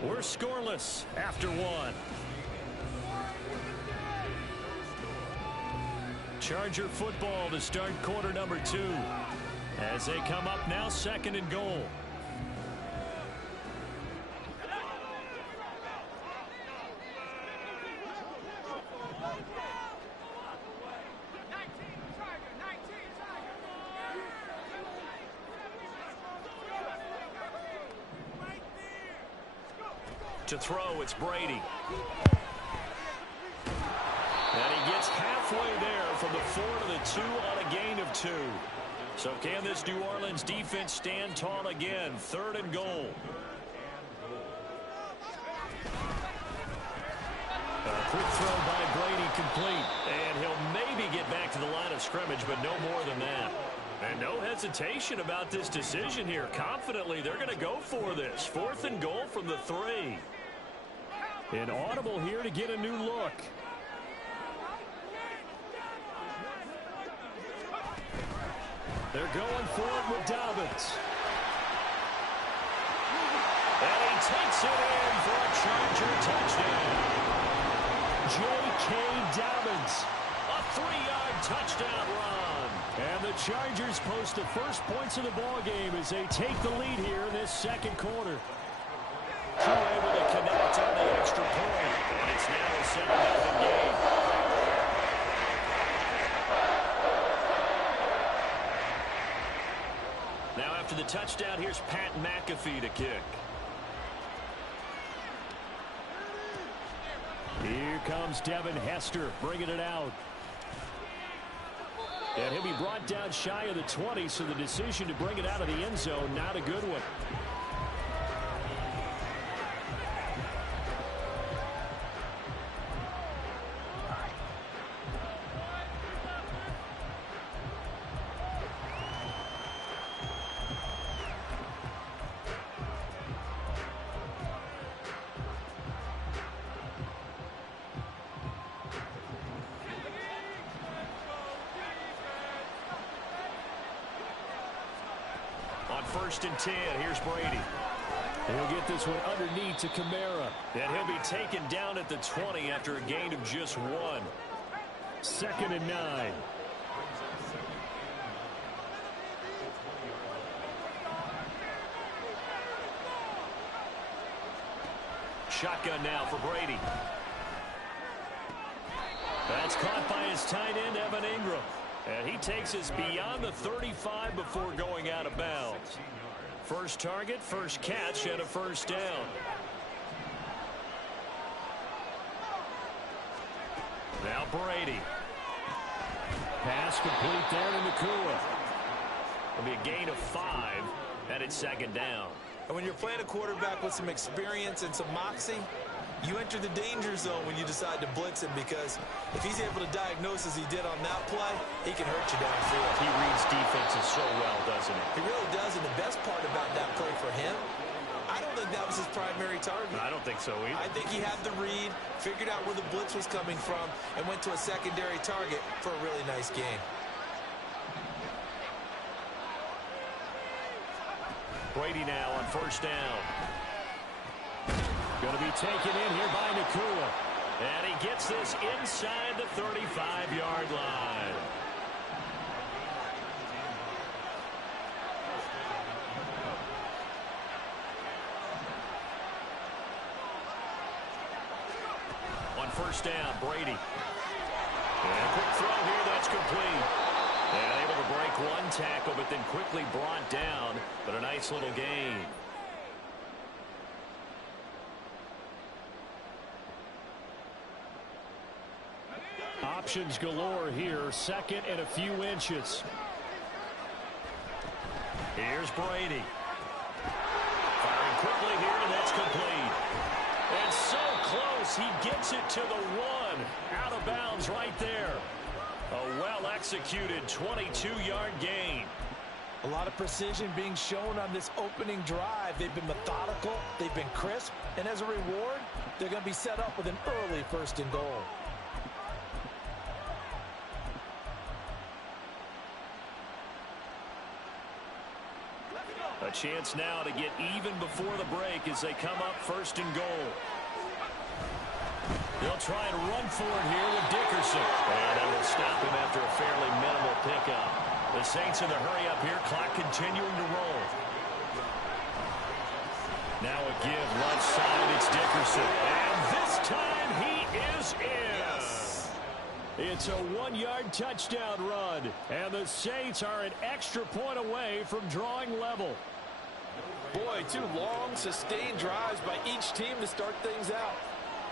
We're scoreless after 1. Charger football to start quarter number 2. As they come up now, 2nd and goal. To throw, it's Brady. And he gets halfway there from the 4 to the 2 on a gain of 2. So can this New Orleans defense stand tall again? 3rd and goal. A quick throw by Brady complete. And he'll maybe get back to the line of scrimmage, but no more than that. And no hesitation about this decision here. Confidently, they're going to go for this. 4th and goal from the 3. An audible here to get a new look. They're going for it with Dobbins. And he takes it in for a Charger touchdown. J.K. Dobbins, a 3-yard touchdown run. And the Chargers post the first points of the ball game as they take the lead here in this 2nd quarter. Able to connect on the extra point, and it's now a 7-0 game. Now after the touchdown, here's Pat McAfee to kick. Here comes Devin Hester bringing it out. And he'll be brought down shy of the 20, so the decision to bring it out of the end zone, not a good one. On 1st and 10, here's Brady. He'll get this one underneath to Kamara. And he'll be taken down at the 20 after a gain of just 1. 2nd and 9. shotgun now for Brady. That's caught by his tight end, Evan Ingram. And he takes us beyond the 35 before going out of bounds. First target, first catch, and a first down. Now Brady. Pass complete there to Nakua. It'll be a gain of 5, and it's second down. And when you're playing a quarterback with some experience and some moxie, you enter the danger zone when you decide to blitz him, because if he's able to diagnose as he did on that play, he can hurt you downfield. He reads defenses so well, doesn't he? He really does, and the best part about that play for him, I don't think that was his primary target. I don't think so either. I think he had the read, figured out where the blitz was coming from, and went to a secondary target for a really nice gain. Brady now on first down. Going to be taken in here by Nakua. And he gets this inside the 35-yard line. On first down, Brady. And a quick throw here, that's complete. And able to break one tackle, but then quickly brought down. But a nice little gain. Options galore here. Second and a few inches. Here's Brady. Firing quickly here, and that's complete. And so close, he gets it to the 1. Out of bounds right there. A well-executed 22-yard gain. A lot of precision being shown on this opening drive. They've been methodical, they've been crisp, and as a reward, they're going to be set up with an early first and goal. A chance now to get even before the break as they come up first and goal. They'll try and run for it here with Dickerson. And they will stop him after a fairly minimal pickup. The Saints in the hurry up here. Clock continuing to roll. Now a give left side. It's Dickerson. And this time he is in. Yes. It's a 1-yard touchdown run. And the Saints are an extra point away from drawing level. Boy, 2 long, sustained drives by each team to start things out.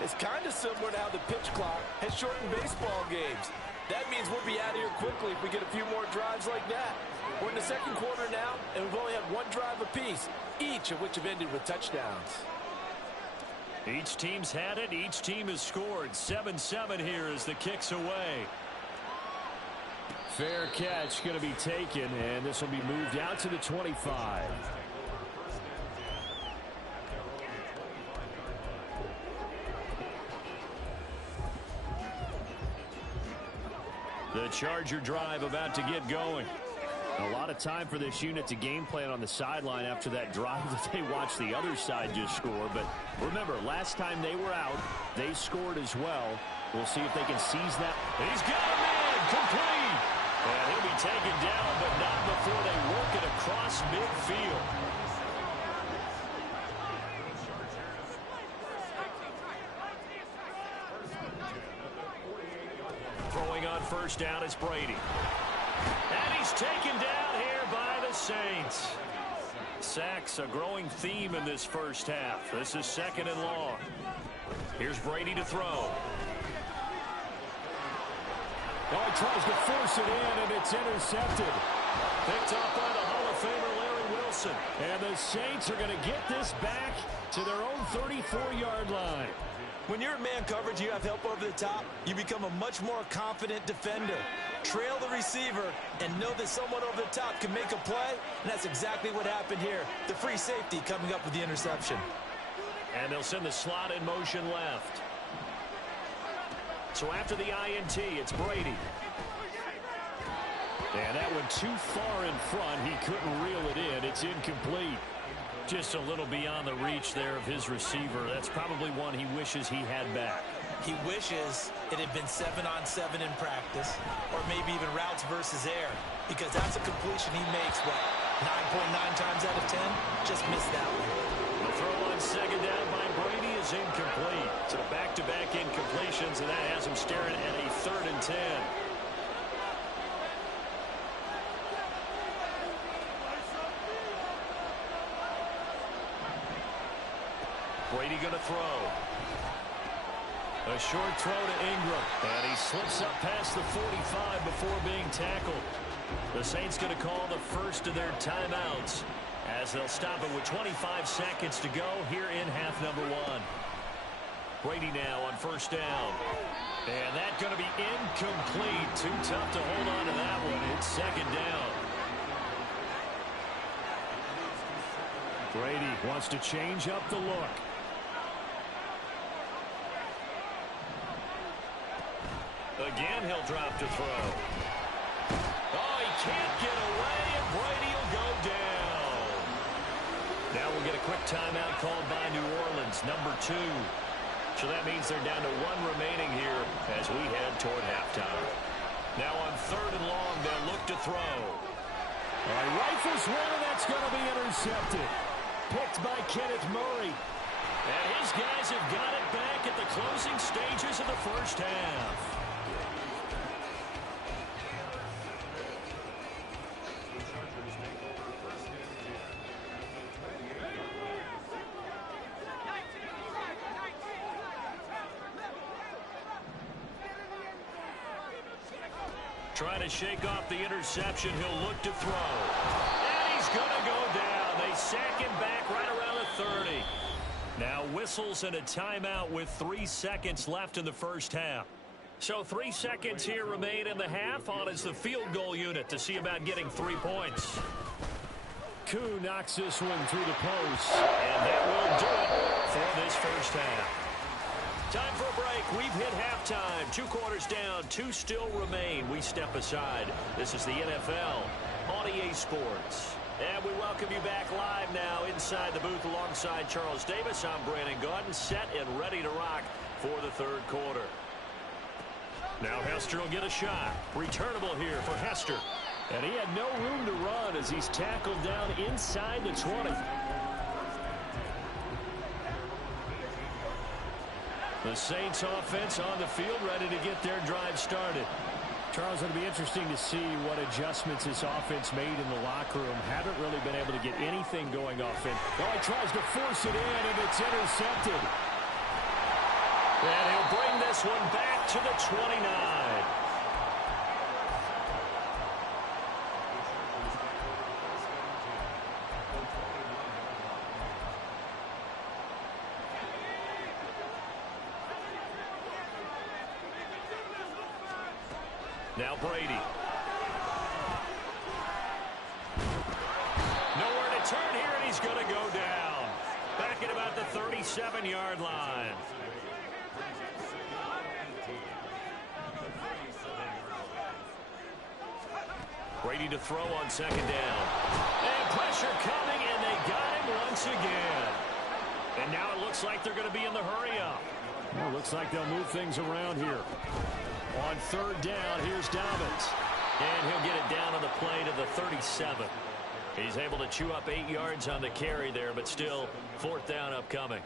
It's kind of similar to how the pitch clock has shortened baseball games. That means we'll be out of here quickly if we get a few more drives like that. We're in the second quarter now, and we've only had 1 drive apiece, each of which have ended with touchdowns. Each team's had it. Each team has scored. 7-7 here as the kick's away. Fair catch going to be taken, and this will be moved out to the 25. The Charger drive about to get going. A lot of time for this unit to game plan on the sideline after that drive that they watched the other side just score. But remember, last time they were out, they scored as well. We'll see if they can seize that. He's got a man, complete. And he'll be taken down, but not before they work it across midfield. Throwing on first down is Brady. And he's taken down here by the Saints. Sacks, a growing theme in this first half. This is second and long. Here's Brady to throw. Oh, he tries to force it in, and it's intercepted. Picked off by the Hall of Famer Larry Wilson. And the Saints are going to get this back to their own 34-yard line. When you're in man coverage, you have help over the top, you become a much more confident defender. Trail the receiver and know that someone over the top can make a play, and that's exactly what happened here. The free safety coming up with the interception. And they'll send the slot in motion left. So after the INT, it's Brady. And that one too far in front. He couldn't reel it in. It's incomplete. Just a little beyond the reach there of his receiver. That's probably one he wishes he had back. He wishes it had been 7-on-7 in practice, or maybe even routes versus air, because that's a completion he makes, what, 9.9 times out of 10? Just missed that one. The throw on second down by Brady is is incomplete. So back-to-back incompletions, and that has him staring at a 3rd and 10. Brady going to throw. A short throw to Ingram. And he slips up past the 45 before being tackled. The Saints going to call the first of their timeouts as they'll stop it with 25 seconds to go here in half number 1. Brady now on 1st down. And that's going to be incomplete. Too tough to hold on to that one. It's 2nd down. Brady wants to change up the look. Again, he'll drop to throw. Oh, he can't get away, and Brady will go down. Now we'll get a quick timeout called by New Orleans, number 2. So that means they're down to 1 remaining here as we head toward halftime. Now on 3rd and long, they'll look to throw. All right, rifles one, and that's going to be intercepted. Picked by Kenneth Murray. And his guys have got it back at the closing stages of the first half. Trying to shake off the interception. He'll look to throw. And he's going to go down. They sack him back right around the 30. Now whistles and a timeout with 3 seconds left in the first half. So 3 seconds here remain in the half. On is the field goal unit to see about getting 3 points. Koo knocks this one through the post. And that will do it for this first half. Time for a break. We've hit halftime. 2 quarters down. 2 still remain. We step aside. This is the NFL on EA Sports. And we welcome you back live now inside the booth alongside Charles Davis. I'm Brandon Gaudin, set and ready to rock for the 3rd quarter. Now Hester will get a shot. Returnable here for Hester. And he had no room to run as he's tackled down inside the 20. The Saints offense on the field, ready to get their drive started. Charles, it'll be interesting to see what adjustments this offense made in the locker room. Haven't really been able to get anything going offense. Oh, he tries to force it in, and it's intercepted. And he'll bring this one back to the 29. Now Brady. Nowhere to turn here, and he's going to go down. Back at about the 37-yard line. Brady to throw on 2nd down. And pressure coming, and they got him once again. And now it looks like they're going to be in the hurry-up. Well, looks like they'll move things around here. On 3rd down, here's Dobbins. And he'll get it down on the play to the 37. He's able to chew up 8 yards on the carry there, but still 4th down upcoming.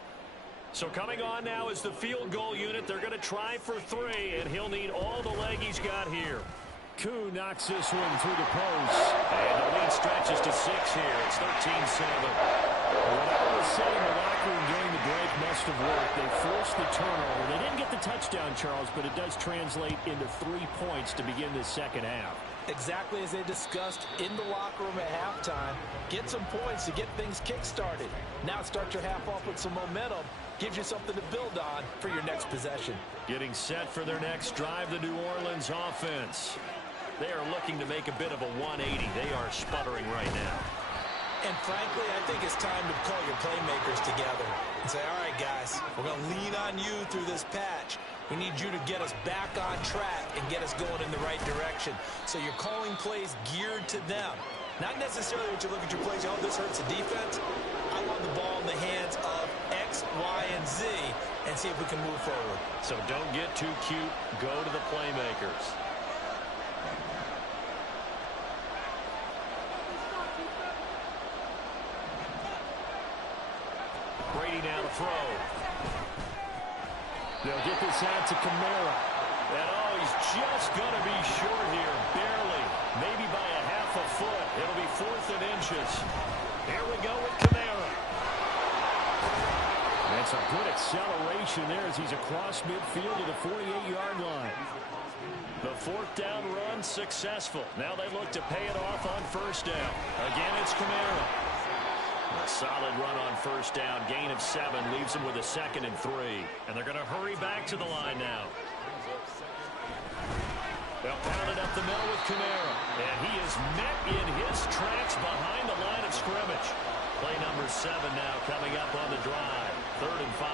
So coming on now is the field goal unit. They're going to try for 3, and he'll need all the leg he's got here. Koo knocks this one through the post. And the lead stretches to 6 here. It's 13-7. Whatever was said in the locker room during the break must have worked. They forced the turnover. They didn't get the touchdown, Charles, but it does translate into 3 points to begin this second half. Exactly as they discussed in the locker room at halftime. Get some points to get things kick-started. Now start your half off with some momentum. Gives you something to build on for your next possession. Getting set for their next drive, the New Orleans offense. They are looking to make a bit of a 180. They are sputtering right now. And frankly, I think it's time to call your playmakers together and say, all right, guys, we're going to lean on you through this patch. We need you to get us back on track and get us going in the right direction. So you're calling plays geared to them. Not necessarily what you look at your plays, oh, this hurts the defense. I want the ball in the hands of X, Y, and Z and see if we can move forward. So don't get too cute. Go to the playmakers. Brady Brady now to throw. They'll get this out to Kamara. And, oh, he's just going to be short here, barely, maybe by a half a foot. It'll be 4th and inches. Here we go with Kamara. That's a good acceleration there as he's across midfield to the 48-yard line. The 4th down run successful. Now they look to pay it off on 1st down. Again, it's Kamara. A solid run on 1st down. Gain of 7 leaves them with a 2nd and 3. And they're going to hurry back to the line now. They'll pound it up the middle with Kamara. And he is met in his tracks behind the line of scrimmage. Play number 7 now coming up on the drive. 3rd and 5.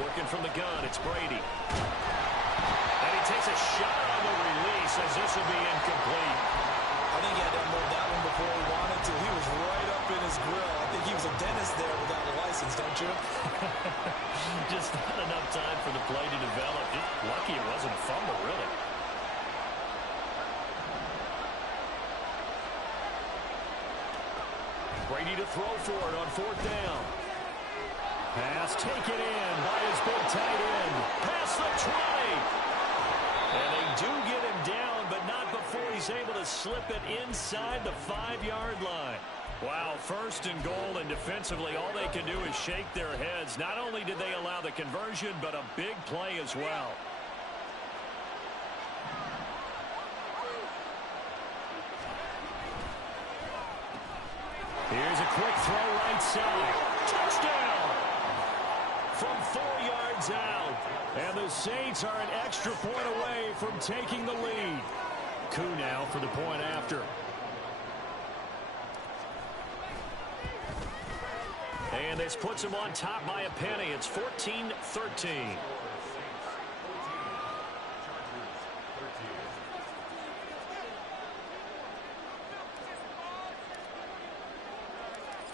Working from the gun, it's Brady. And he takes a shot on the release as this will be incomplete. I think he had to unload that one before he wanted to. He was right up in his grill. I think he was a dentist there without a license, don't you? Just not enough time for the play to develop. Just lucky it wasn't a fumble, really. Brady to throw for it on 4th down. Pass taken in by his big tight end. Past the 20. And they do get him down, but not before he's able to slip it inside the 5-yard line. Wow, 1st and goal, and defensively all they can do is shake their heads. Not only did they allow the conversion, but a big play as well. Here's a quick throw right side. Touchdown! From 4 yards out. And the Saints are an extra point away from taking the lead. Coup now for the point after. And this puts them on top by a penny. It's 14-13.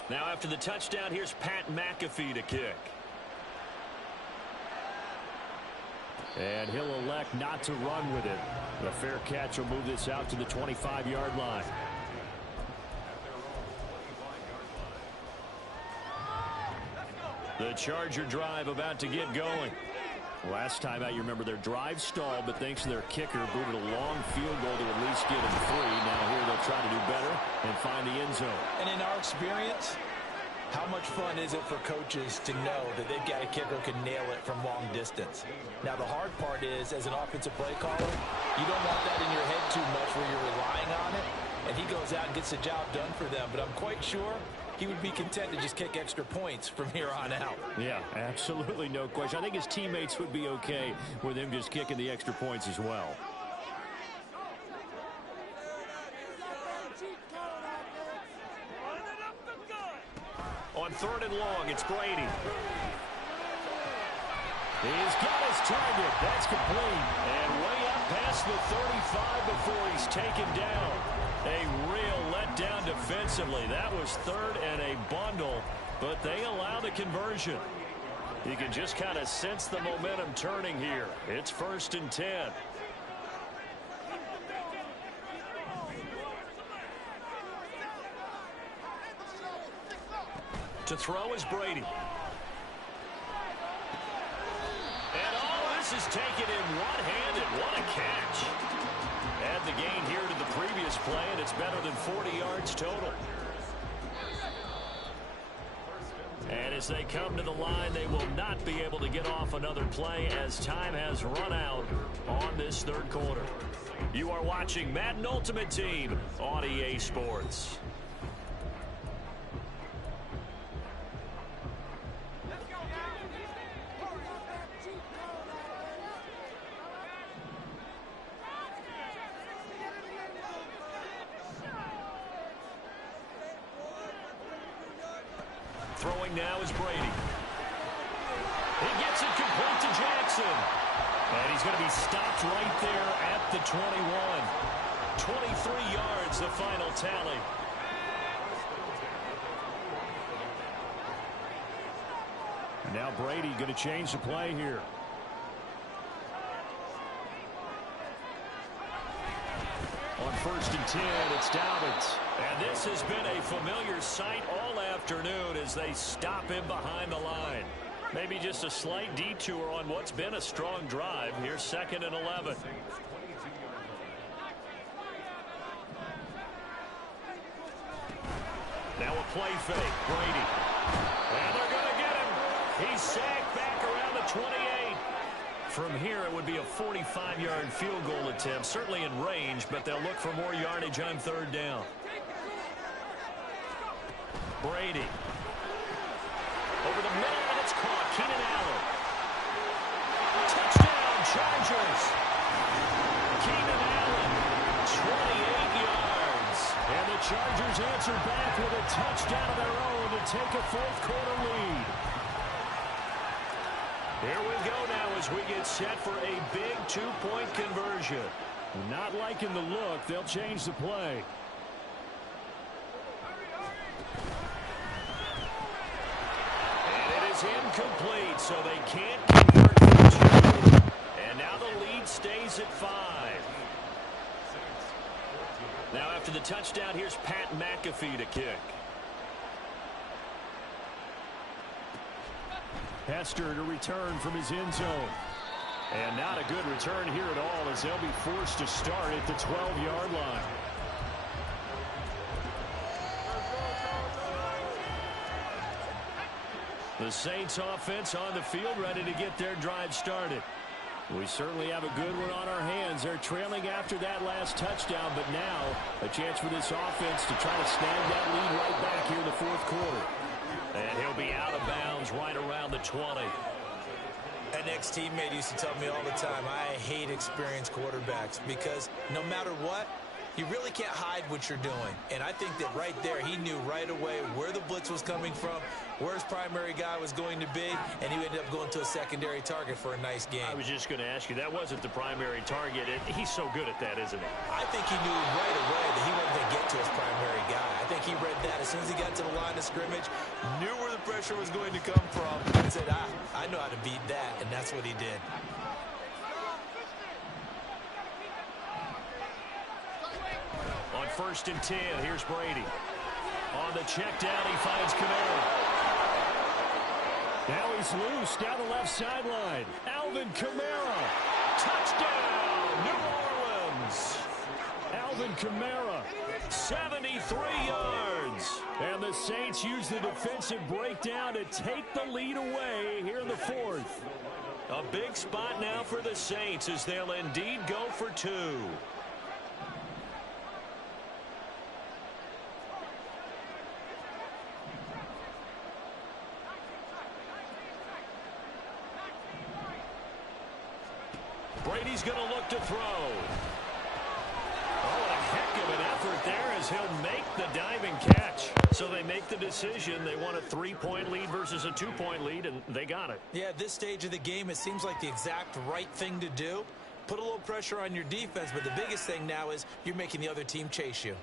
Now after the touchdown, here's Pat McAfee to kick. And he'll elect not to run with it. The fair catch will move this out to the 25-yard line. The Charger drive about to get going. Last time out, you remember their drive stalled, but thanks to their kicker, booted a long field goal to at least get them 3. Now here they'll try to do better and find the end zone. And in our experience, how much fun is it for coaches to know that they've got a kicker who can nail it from long distance? Now, the hard part is, as an offensive play caller, you don't want that in your head too much where you're relying on it, and he goes out and gets the job done for them. But I'm quite sure he would be content to just kick extra points from here on out. Yeah, absolutely, no question. I think his teammates would be okay with him just kicking the extra points as well. On 3rd and long, it's Brady. He's got his target. That's complete. And way up past the 35 before he's taken down. A real letdown defensively. That was 3rd and a bundle, but they allow the conversion. You can just kind of sense the momentum turning here. It's 1st and 10. To throw is Brady. And oh, this is taken in one-handed. What a catch. Add the gain here to the previous play, and it's better than 40 yards total. And as they come to the line, they will not be able to get off another play as time has run out on this 3rd quarter. You are watching Madden Ultimate Team on EA Sports. Throwing now is Brady. He gets it complete to Jackson. And he's going to be stopped right there at the 21. 23 yards, the final tally. And now Brady going to change the play here. On first and 10. It's Dobbins. And this has been a familiar sight all afternoon as they stop him behind the line. Maybe just a slight detour on what's been a strong drive. Here's 2nd and 11. Now a play fake. Brady. And they're going to get him. He's sacked back around the 28. From here, it would be a 45-yard field goal attempt. Certainly in range, but they'll look for more yardage on 3rd down. Brady. Over the middle, and it's caught. Keenan Allen. Touchdown, Chargers. Keenan Allen, 28 yards. And the Chargers answer back with a touchdown of their own to take a 4th-quarter lead. Here we go now as we get set for a big 2-point conversion. Not liking the look. They'll change the play. And it is incomplete, so they can't convert for 2. And now the lead stays at 5. Now after the touchdown, here's Pat McAfee to kick. Hester to return from his end zone. And not a good return here at all as they'll be forced to start at the 12-yard line. The Saints offense on the field ready to get their drive started. We certainly have a good one on our hands. They're trailing after that last touchdown, but now a chance for this offense to try to snag that lead right back here in the 4th quarter. And he'll be out of bounds right around the 20. An ex-teammate used to tell me all the time, I hate experienced quarterbacks because no matter what, you really can't hide what you're doing. And I think that right there, he knew right away where the blitz was coming from, where his primary guy was going to be, and he ended up going to a secondary target for a nice game. I was just going to ask you, that wasn't the primary target. He's so good at that, isn't he? I think he knew right away that he wasn't going to get to his primary guy. I think he read that as soon as he got to the line of scrimmage, knew where the pressure was going to come from, and said, I know how to beat that, and that's what he did. On 1st and 10, here's Brady. On the check down, he finds Kamara. Now he's loose down the left sideline. Alvin Kamara. Touchdown, New Orleans. Alvin Kamara, 73 yards. And the Saints use the defensive breakdown to take the lead away here in the 4th. A big spot now for the Saints as they'll indeed go for 2. Brady's going to look to throw. Oh, a heck of an effort there as he'll make the diving catch. So they make the decision. They want a 3-point lead versus a 2-point lead, and they got it. Yeah, at this stage of the game, it seems like the exact right thing to do. Put a little pressure on your defense, but the biggest thing now is you're making the other team chase you.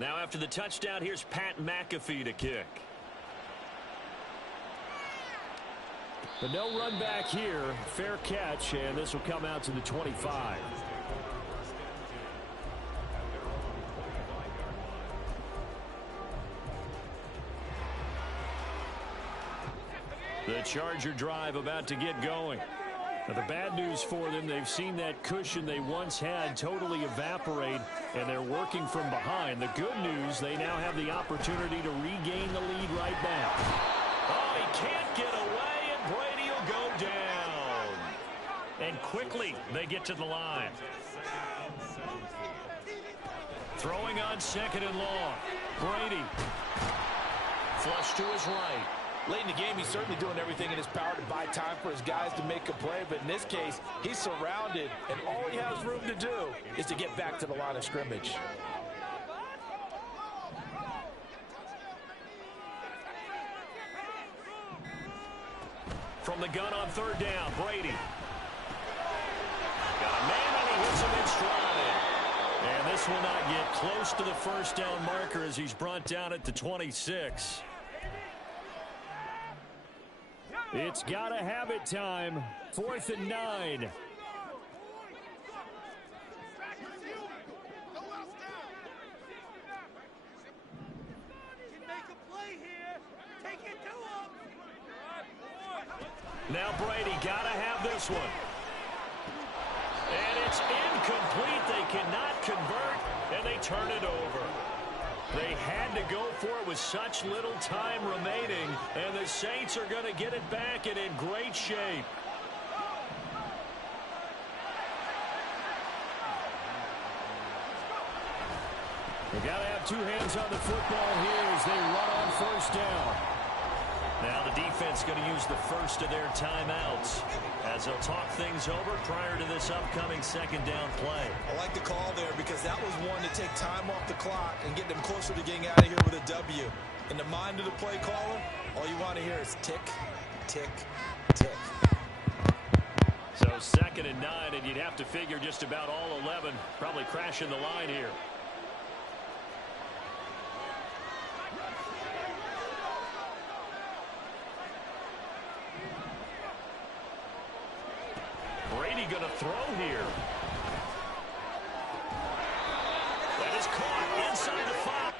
Now after the touchdown, here's Pat McAfee to kick. But no run back here. Fair catch, and this will come out to the 25. The Charger drive about to get going. Now, the bad news for them, they've seen that cushion they once had totally evaporate, and they're working from behind. The good news, they now have the opportunity to regain the lead right back. Oh, he can't get away, and Brady will go down. And quickly, they get to the line. Throwing on 2nd and long. Brady. Flush to his right. Late in the game, he's certainly doing everything in his power to buy time for his guys to make a play. But in this case, he's surrounded, and all he has room to do is to get back to the line of scrimmage. From the gun on 3rd down, Brady. Got a man, and he hits him in stride. And this will not get close to the 1st down marker as he's brought down at the 26. It's got to have it time. 4th and 9. Now Brady got to have this one. And it's incomplete. They cannot convert, and they turn it over. They had to go for it with such little time remaining, and the Saints are going to get it back and in great shape. They got to have two hands on the football here as they run on 1st down. Now the defense going to use the first of their timeouts as they'll talk things over prior to this upcoming 2nd down play. I like the call there because that was one to take time off the clock and get them closer to getting out of here with a W. In the mind of the play caller, all you want to hear is tick, tick, tick. So 2nd and 9, and you'd have to figure just about all 11 probably crashing the line here. Brady going to throw here. That is caught inside the 5.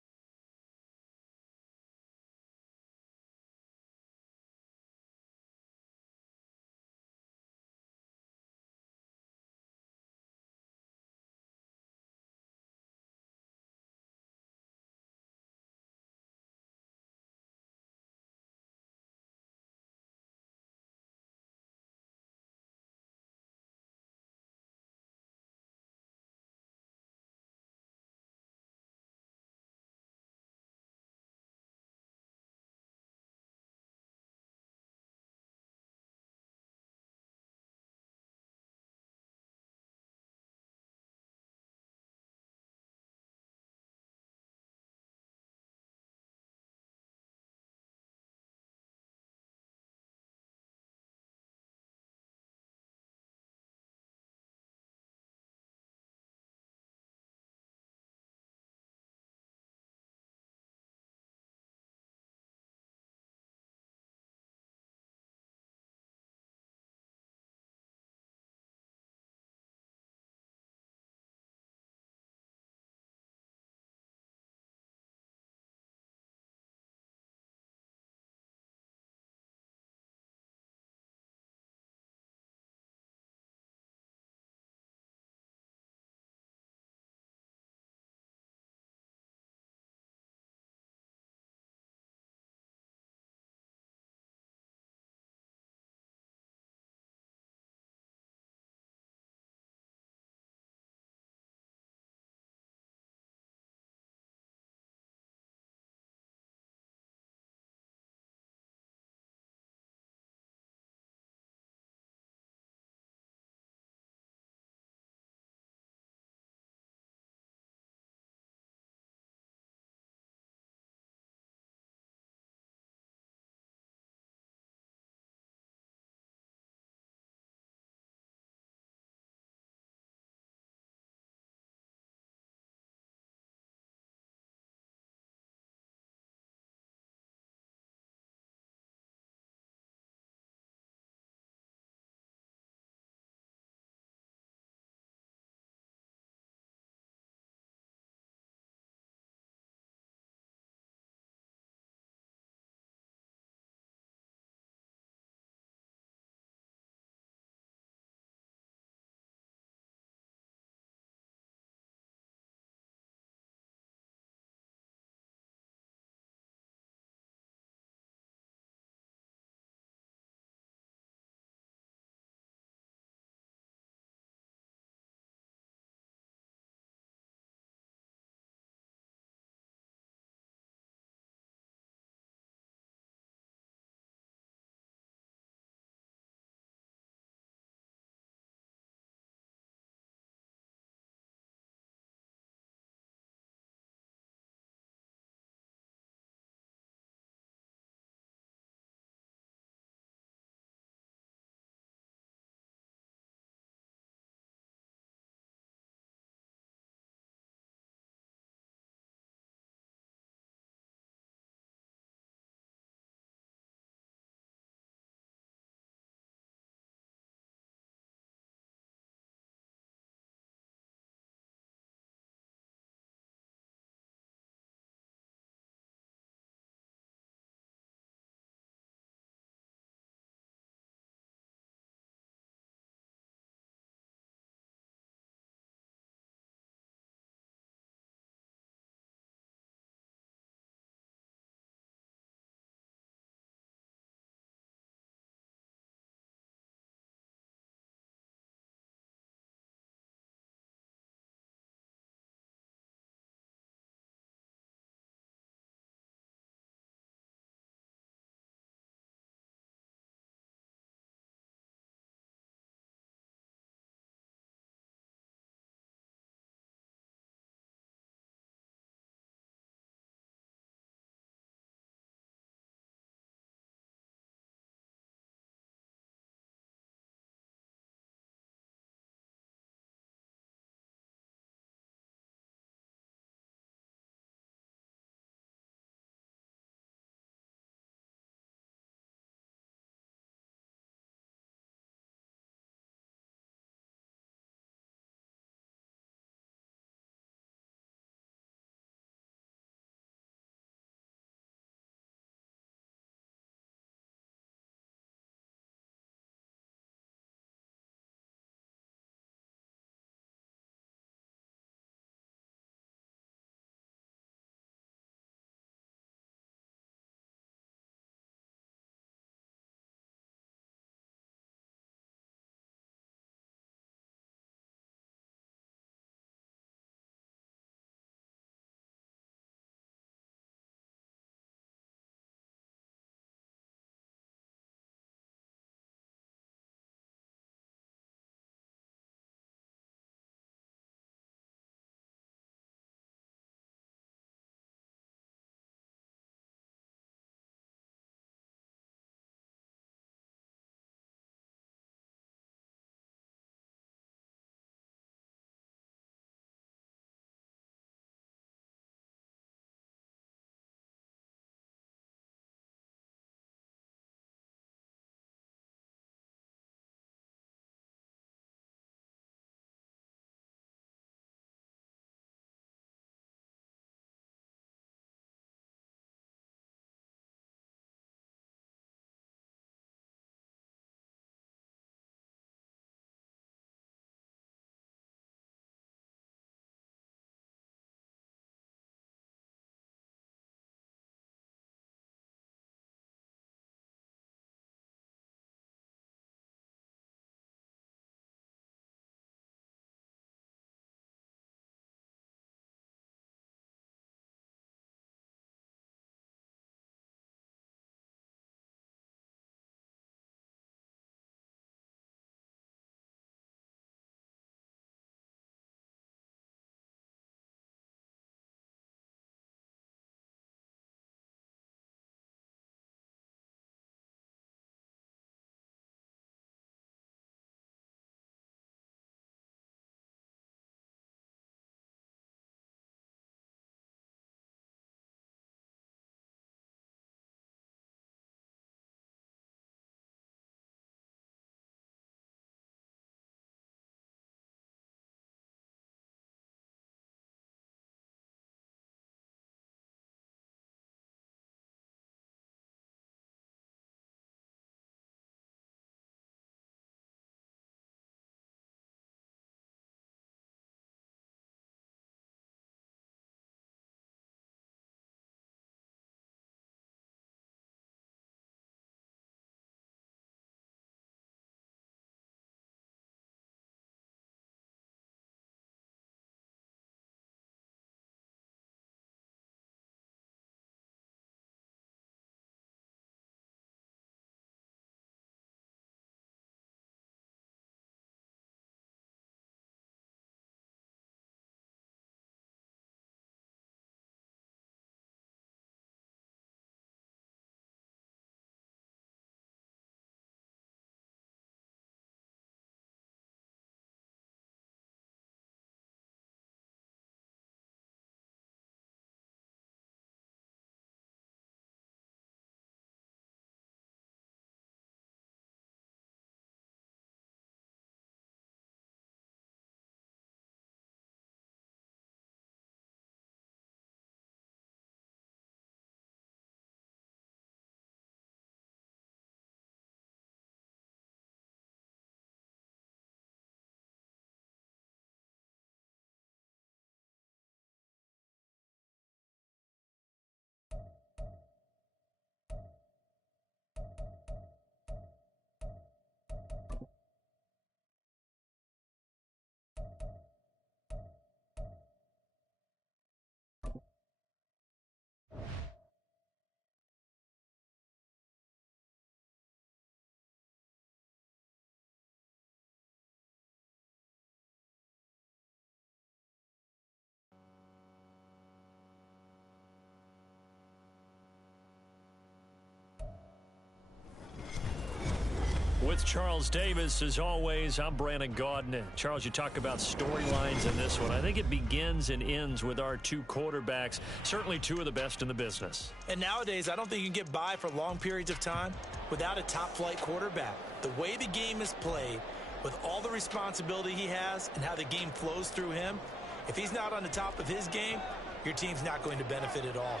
with Charles Davis. As always, I'm Brandon Gaudin. Charles, you talk about storylines in this one. I think it begins and ends with our two quarterbacks, certainly two of the best in the business. And nowadays, I don't think you can get by for long periods of time without a top-flight quarterback. The way the game is played, with all the responsibility he has and how the game flows through him, if he's not on the top of his game, your team's not going to benefit at all.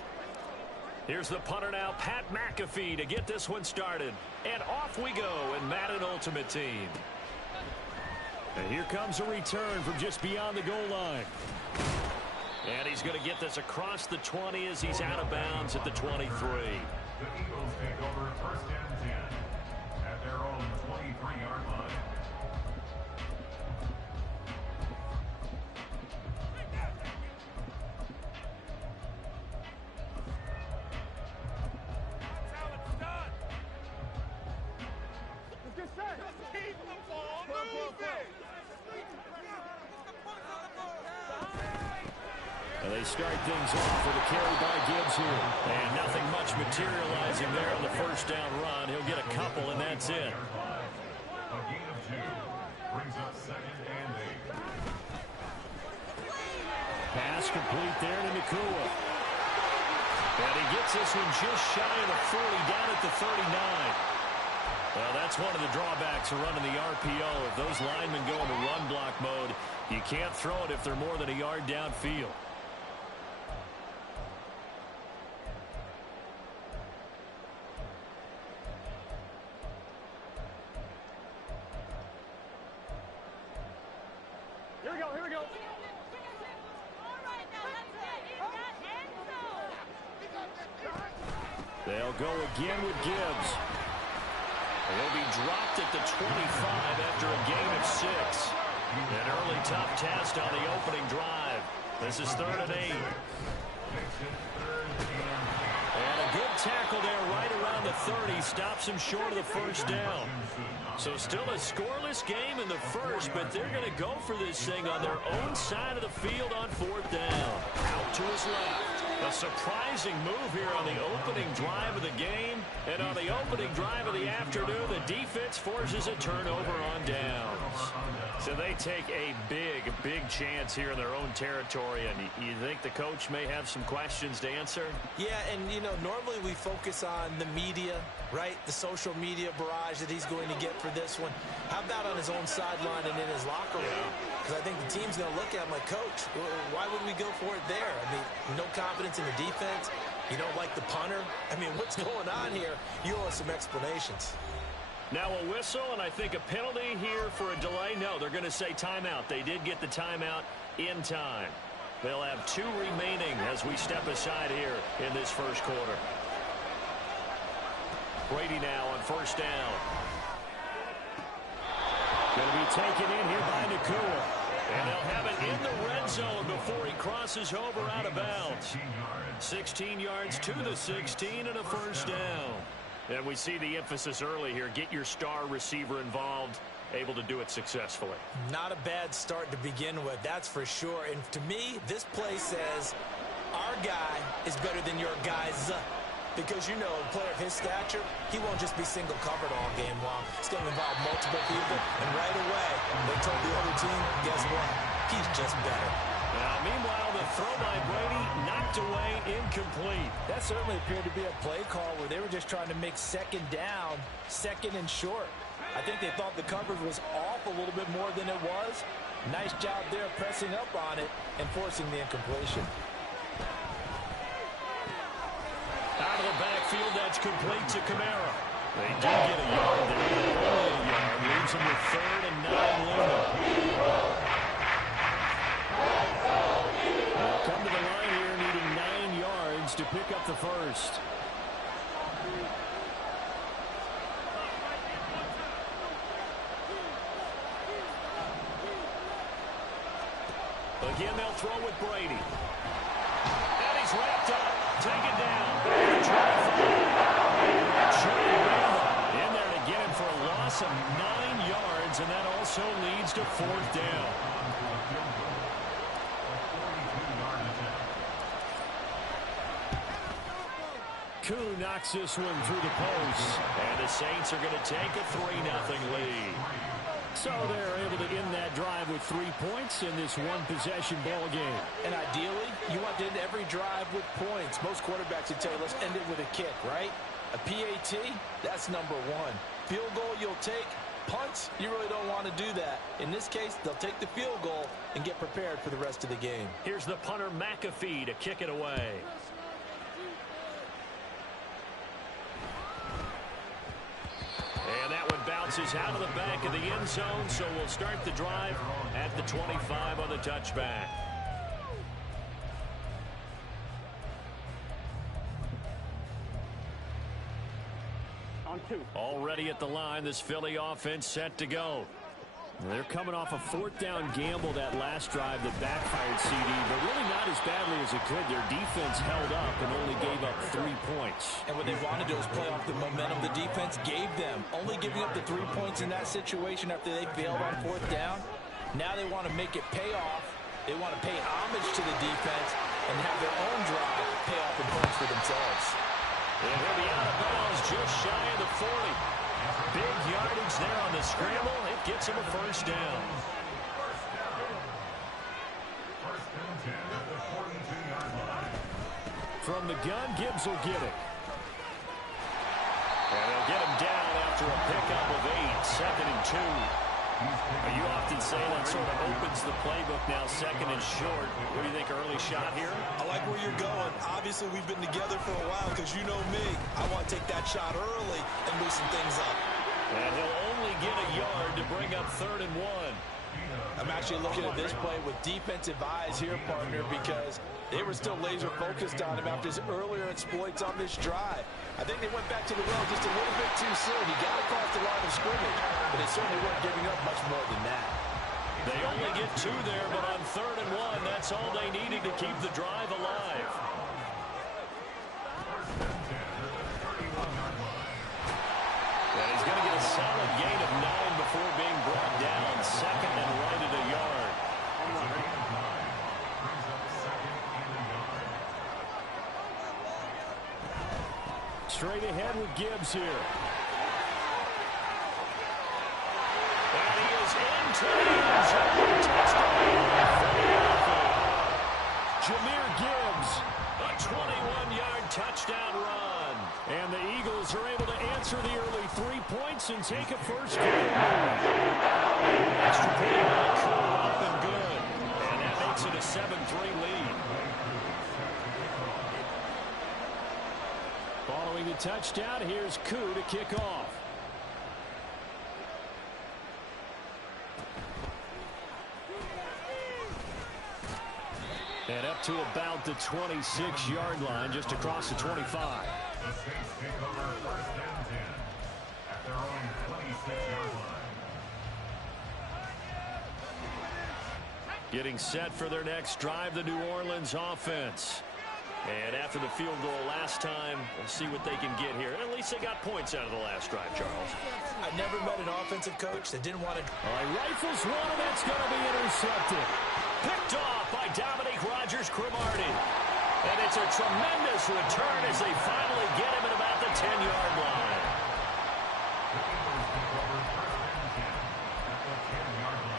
Here's the punter now, Pat McAfee, to get this one started. And off we go in Madden Ultimate Team. And here comes a return from just beyond the goal line. And he's going to get this across the 20 as he's out of bounds at the 23. The Eagles take over first and 10 at their own 23-yard line. And they start things off with a carry by Gibbs here. And nothing much materializing there on the first down run. He'll get a couple, and that's it. A gain of 2 brings up second and 8. Pass complete there to Nakua. And he gets this one just shy of the 40, down at the 39. Well, that's one of the drawbacks of running the RPO. If those linemen go into run block mode, you can't throw it if they're more than a yard downfield. Here we go. They'll go again with Gibbs. He'll be dropped at the 25 after a gain of 6. An early tough test on the opening drive. This is 3rd and 8. And a good tackle there right around the 30 stops him short of the first down. So still a scoreless game in the first, but they're going to go for this thing on their own side of the field on 4th down. Out to his left. A surprising move here on the opening drive of the game. And on the opening drive of the afternoon, the defense forces a turnover on downs. So they take a big chance here in their own territory. And you think the coach may have some questions to answer? Yeah, and, you know, normally we focus on the media, right? The social media barrage that he's going to get for this one. How about on his own sideline and in his locker room? Because I think the team's going to look at him like, Coach, why would we go for it there? I mean, no confidence in the defense. You don't like the punter. I mean, what's going on here? You owe us some explanations. Now a whistle, and I think a penalty here for a delay. No, they're going to say timeout. They did get the timeout in time. They'll have 2 remaining as we step aside here in this first quarter. Brady now on 1st down. Going to be taken in here by Nakua. And they'll have it in the red zone before he crosses over out of bounds. 16 yards to the 16 and a 1st down. And we see the emphasis early here. Get your star receiver involved, able to do it successfully. Not a bad start to begin with, that's for sure. And to me, this play says our guy is better than your guys. Because, you know, a player of his stature, he won't just be single covered all game long. It's going to involve multiple people. And right away, they told the other team, guess what? He's just better. Now, meanwhile, the throw by Brady knocked away, incomplete. That certainly appeared to be a play call where they were just trying to make 2nd down, 2nd and short. I think they thought the coverage was off a little bit more than it was. Nice job there pressing up on it and forcing the incompletion. Out of the backfield, that's complete to Kamara. They do get a yard there. Only a yard. Leaves them with 3rd and 9 looming. They'll come to the line here needing 9 yards to pick up the first. Again, they'll throw with Brady. And he's wrapped up. Taken down. In there to get him for a loss of 9 yards, and that also leads to 4th down. Koo knocks this one through the post. And the Saints are going to take a 3-0 lead. So they're able to end that drive with 3 points in this one-possession ball game. And ideally, you want to end every drive with points. Most quarterbacks would tell you, let's end it with a kick, right? A PAT, that's number one. Field goal you'll take. Punts, you really don't want to do that. In this case, they'll take the field goal and get prepared for the rest of the game. Here's the punter McAfee to kick it away. And that one bounces out of the back of the end zone, so we'll start the drive at the 25 on the touchback. Already at the line, this Philly offense set to go. They're coming off a 4th down gamble that last drive that backfired CD, but really not as badly as it could. Their defense held up and only gave up 3 points. And what they wanted to do is play off the momentum the defense gave them. Only giving up the 3 points in that situation after they failed on 4th down. Now they want to make it pay off. They want to pay homage to the defense and have their own drive pay off in points for themselves. And he'll be out of bounds just shy of the 40. Big yardage there on the scramble. It gets him a first down. From the gun, Gibbs will get it. And they'll get him down after a pickup of 8, 2nd and 2. You often say that sort of opens the playbook now, 2nd and short. What do you think, early shot here? I like where you're going. Obviously, we've been together for a while because you know me. I want to take that shot early and loosen things up. And he'll only get a yard to bring up 3rd and 1. I'm actually looking at this play with defensive eyes here, partner, because they were still laser focused on him after his earlier exploits on this drive. I think they went back to the well just a little bit too soon. He got across the line of scrimmage, but they certainly weren't giving up much more than that. They only get 2 there, but on 3rd and 1, that's all they needed to keep the drive alive. And he's going to get a solid gain of 9 before being brought down. 2nd and right at a yard. Straight ahead with Gibbs here. And he is into the end zone. Touchdown. Jahmyr Gibbs, a 21-yard touchdown run. And the Eagles are able to answer the early 3 points and take a first down. Extra point by Koo, up and good. And that makes it a 7-3 lead. Following the touchdown, here's Koo to kick off. And up to about the 26-yard line, just across the 25. The Saints take over 1st and 10 at their own 26-yard line. Getting set for their next drive, the New Orleans offense. And after the field goal last time, we'll see what they can get here. At least they got points out of the last drive, Charles. I never met an offensive coach that didn't want to... All right, rifles one, and that's going to be intercepted. Picked off by Dominique Rodgers-Cromartie. And it's a tremendous return as they finally get him at about the 10-yard line. The Eagles take over 1st and 10 at the 10-yard line.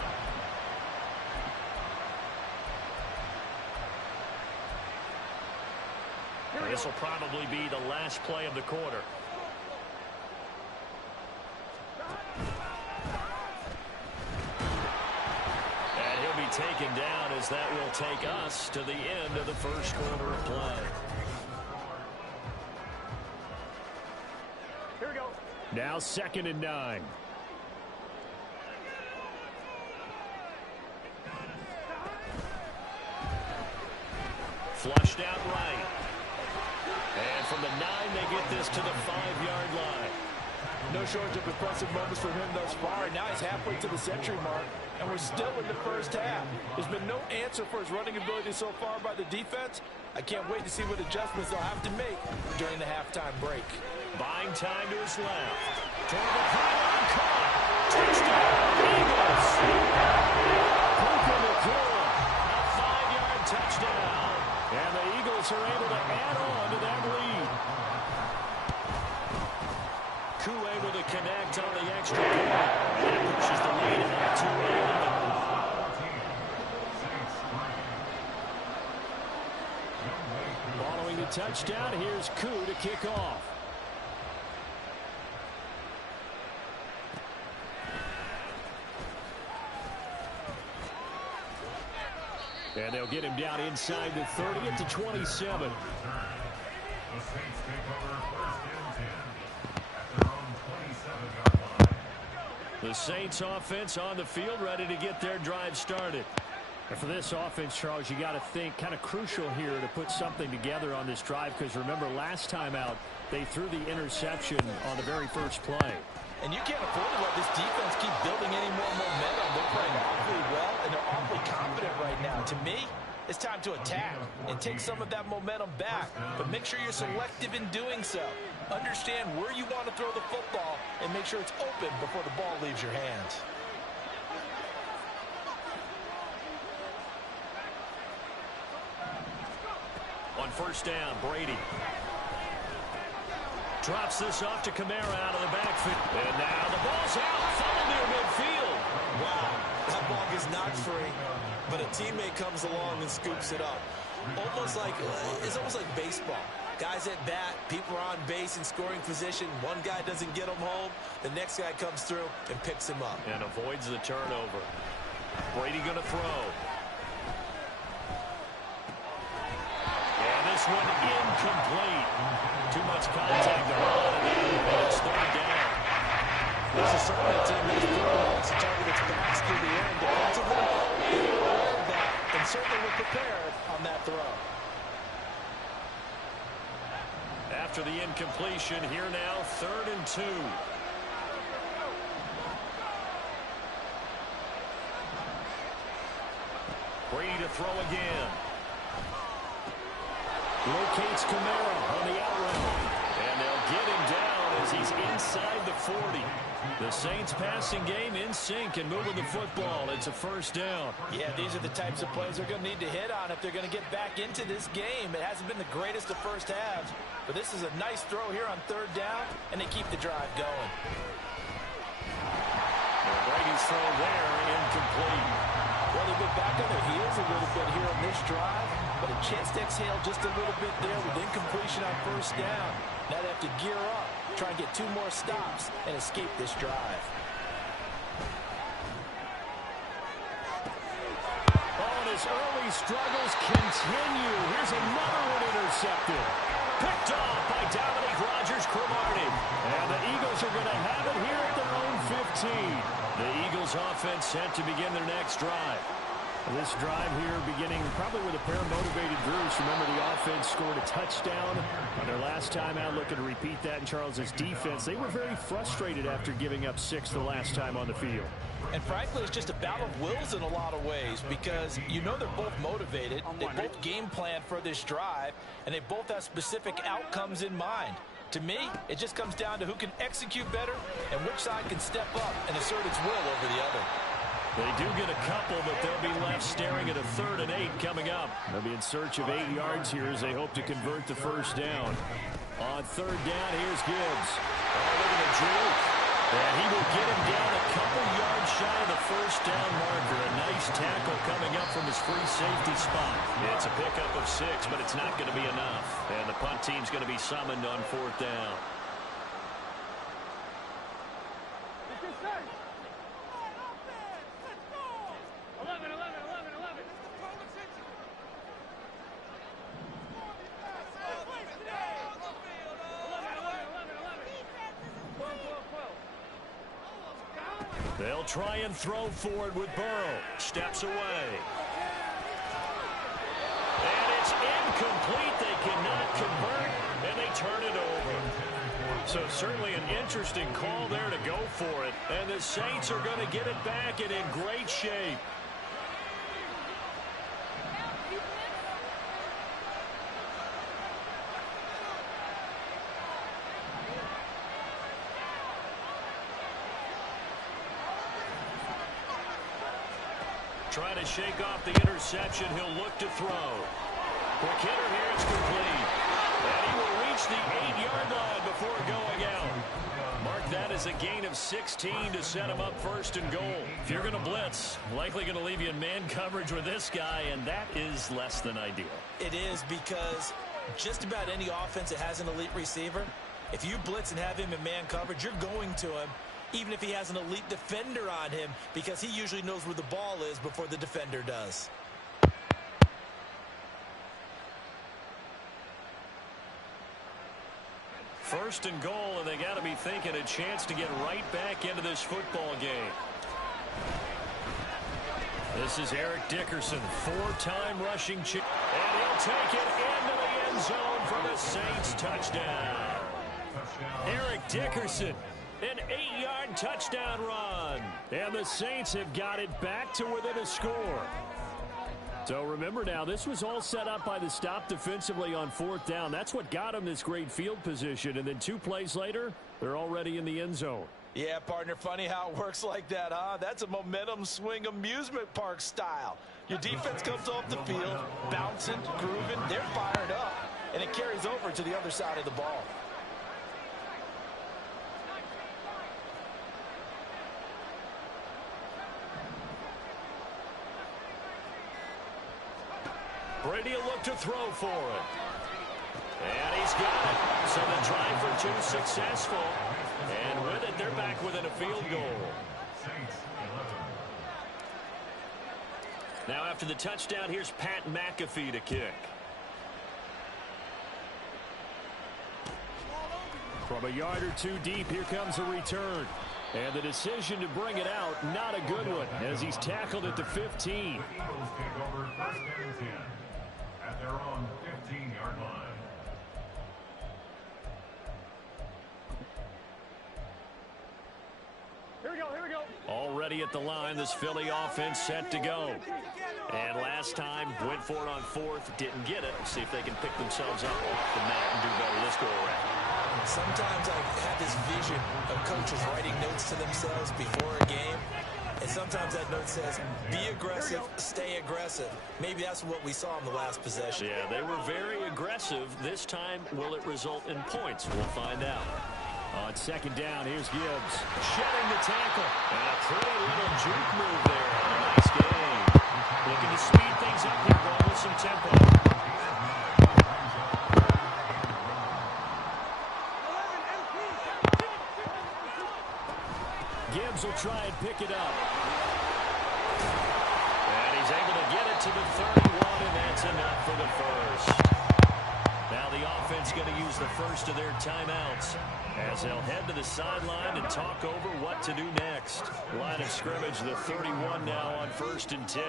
This will probably be the last play of the quarter. And he'll be taken down as that will take us to the end of the first quarter of play. Here we go. Now 2nd and 9. Flushed out right. And from the 9, they get this to the 5-yard line. No shortage of impressive moments for him thus far. And now he's halfway to the century mark, and we're still in the first half. There's been no answer for his running ability so far by the defense. I can't wait to see what adjustments they'll have to make during the halftime break. Buying time to his left. Toward the pylon, caught. Touchdown, Eagles. Puka Nacua, a 5-yard touchdown. And the Eagles are able to add on to that lead. touchdown. Here's Koo to kick off. And they'll get him down inside the 30 at the 27. The Saints take over 1st and 10 at their own 27-yard line. The Saints offense on the field, ready to get their drive started. And for this offense, Charles, you got to think kind of crucial here to put something together on this drive, because remember last time out they threw the interception on the very first play. And you can't afford to let this defense keep building any more momentum. They're playing awfully well, and they're awfully confident right now. To me, it's time to attack and take some of that momentum back. But make sure you're selective in doing so. Understand where you want to throw the football and make sure it's open before the ball leaves your hands. On 1st down, Brady drops this off to Kamara out of the backfield. And now the ball's out. Funnel near midfield. Wow, that ball gets knocked free, but a teammate comes along and scoops it up. It's almost like baseball. Guys at bat, people are on base in scoring position. One guy doesn't get him home. The next guy comes through and picks him up. And avoids the turnover. Brady going to throw. And this one incomplete. Too much contact to run, and it's 3rd down. This is certainly a team that is throwing lots of target its backs through the air. Defensively, they were aware of that and certainly were prepared on that throw. After the incompletion, here now, 3rd and 2. Brady to throw again. Locates Kamara on the out route. And they'll get him down as he's inside the 40. The Saints passing game in sync and moving the football. It's a 1st down. Yeah, these are the types of plays they're going to need to hit on if they're going to get back into this game. It hasn't been the greatest of first halves, but this is a nice throw here on 3rd down, and they keep the drive going. Brady's throw there, incomplete. Well, they've been back on their heels a little bit here on this drive, but a chance to exhale just a little bit there with incompletion on 1st down. Now they have to gear up, try and get 2 more stops, and escape this drive. Oh, and his early struggles continue. Here's another one intercepted. Picked off by Dominique Rodgers-Cromartie. And the Eagles are going to have it here at their own 15. The Eagles offense set to begin their next drive. This drive here beginning probably with a pair of motivated Bruce. Remember, the offense scored a touchdown on their last time out. Looking to repeat that in Charles's defense. They were very frustrated after giving up 6 the last time on the field. And frankly, it's just a battle of wills in a lot of ways, because you know they're both motivated. They both game plan for this drive, and they both have specific outcomes in mind. To me, it just comes down to who can execute better and which side can step up and assert its will over the other. They do get a couple, but they'll be left staring at a 3rd and 8 coming up. They'll be in search of 8 yards here as they hope to convert the 1st down. On 3rd down, here's Gibbs. Oh, look at the juke. And he will get him down a couple yards shy of the 1st down marker. A nice tackle coming up from his free safety spot. It's a pickup of 6, but it's not going to be enough. And the punt team's going to be summoned on 4th down. They'll try and throw forward with Burrow. Steps away. And it's incomplete. They cannot convert, and they turn it over. So certainly an interesting call there to go for it. And the Saints are going to get it back and in great shape. Trying to shake off the interception. He'll look to throw. Quick hitter here. It's complete. And he will reach the 8-yard line before going out. Mark that as a gain of 16 to set him up 1st and goal. If you're going to blitz, likely going to leave you in man coverage with this guy, and that is less than ideal. It is, because just about any offense that has an elite receiver, if you blitz and have him in man coverage, you're going to him, even if he has an elite defender on him, because he usually knows where the ball is before the defender does. First and goal, and they got to be thinking a chance to get right back into this football game. This is Eric Dickerson, 4-time rushing champ, and he'll take it into the end zone for the Saints touchdown. Eric Dickerson, an 8-yard touchdown run, and the Saints have got it back to within a score. So remember now, this was all set up by the stop defensively on 4th down. That's what got them this great field position. And then 2 plays later, they're already in the end zone. Yeah, partner, funny how it works like that, huh? That's a momentum swing amusement park style. Your defense comes off the field, bouncing, grooving, they're fired up, and it carries over to the other side of the ball. Brady will look to throw for it. And he's got it. So the drive for 2 successful. And with it, they're back within a field goal. Now after the touchdown, here's Pat McAfee to kick. From a yard or 2 deep, here comes a return. And the decision to bring it out, not a good one, as he's tackled at the 15. At their own 15-yard line. Here we go. Already at the line, this Philly offense set to go. And last time, went for it on 4th, didn't get it. See if they can pick themselves up off the mat and do better this go around. Sometimes I have this vision of coaches writing notes to themselves before a game. And sometimes that note says, be aggressive, stay aggressive. Maybe that's what we saw in the last possession. Yeah, they were very aggressive. This time, will it result in points? We'll find out. On 2nd down, here's Gibbs. Shedding the tackle. And a pretty little juke move there. A nice game. Looking to speed things up here, going with some tempo. Gibbs will try and pick it up. And he's able to get it to the 31, and that's enough for the first. Now the offense going to use the first of their timeouts as they'll head to the sideline and talk over what to do next. Line of scrimmage, the 31 now on 1st and 10.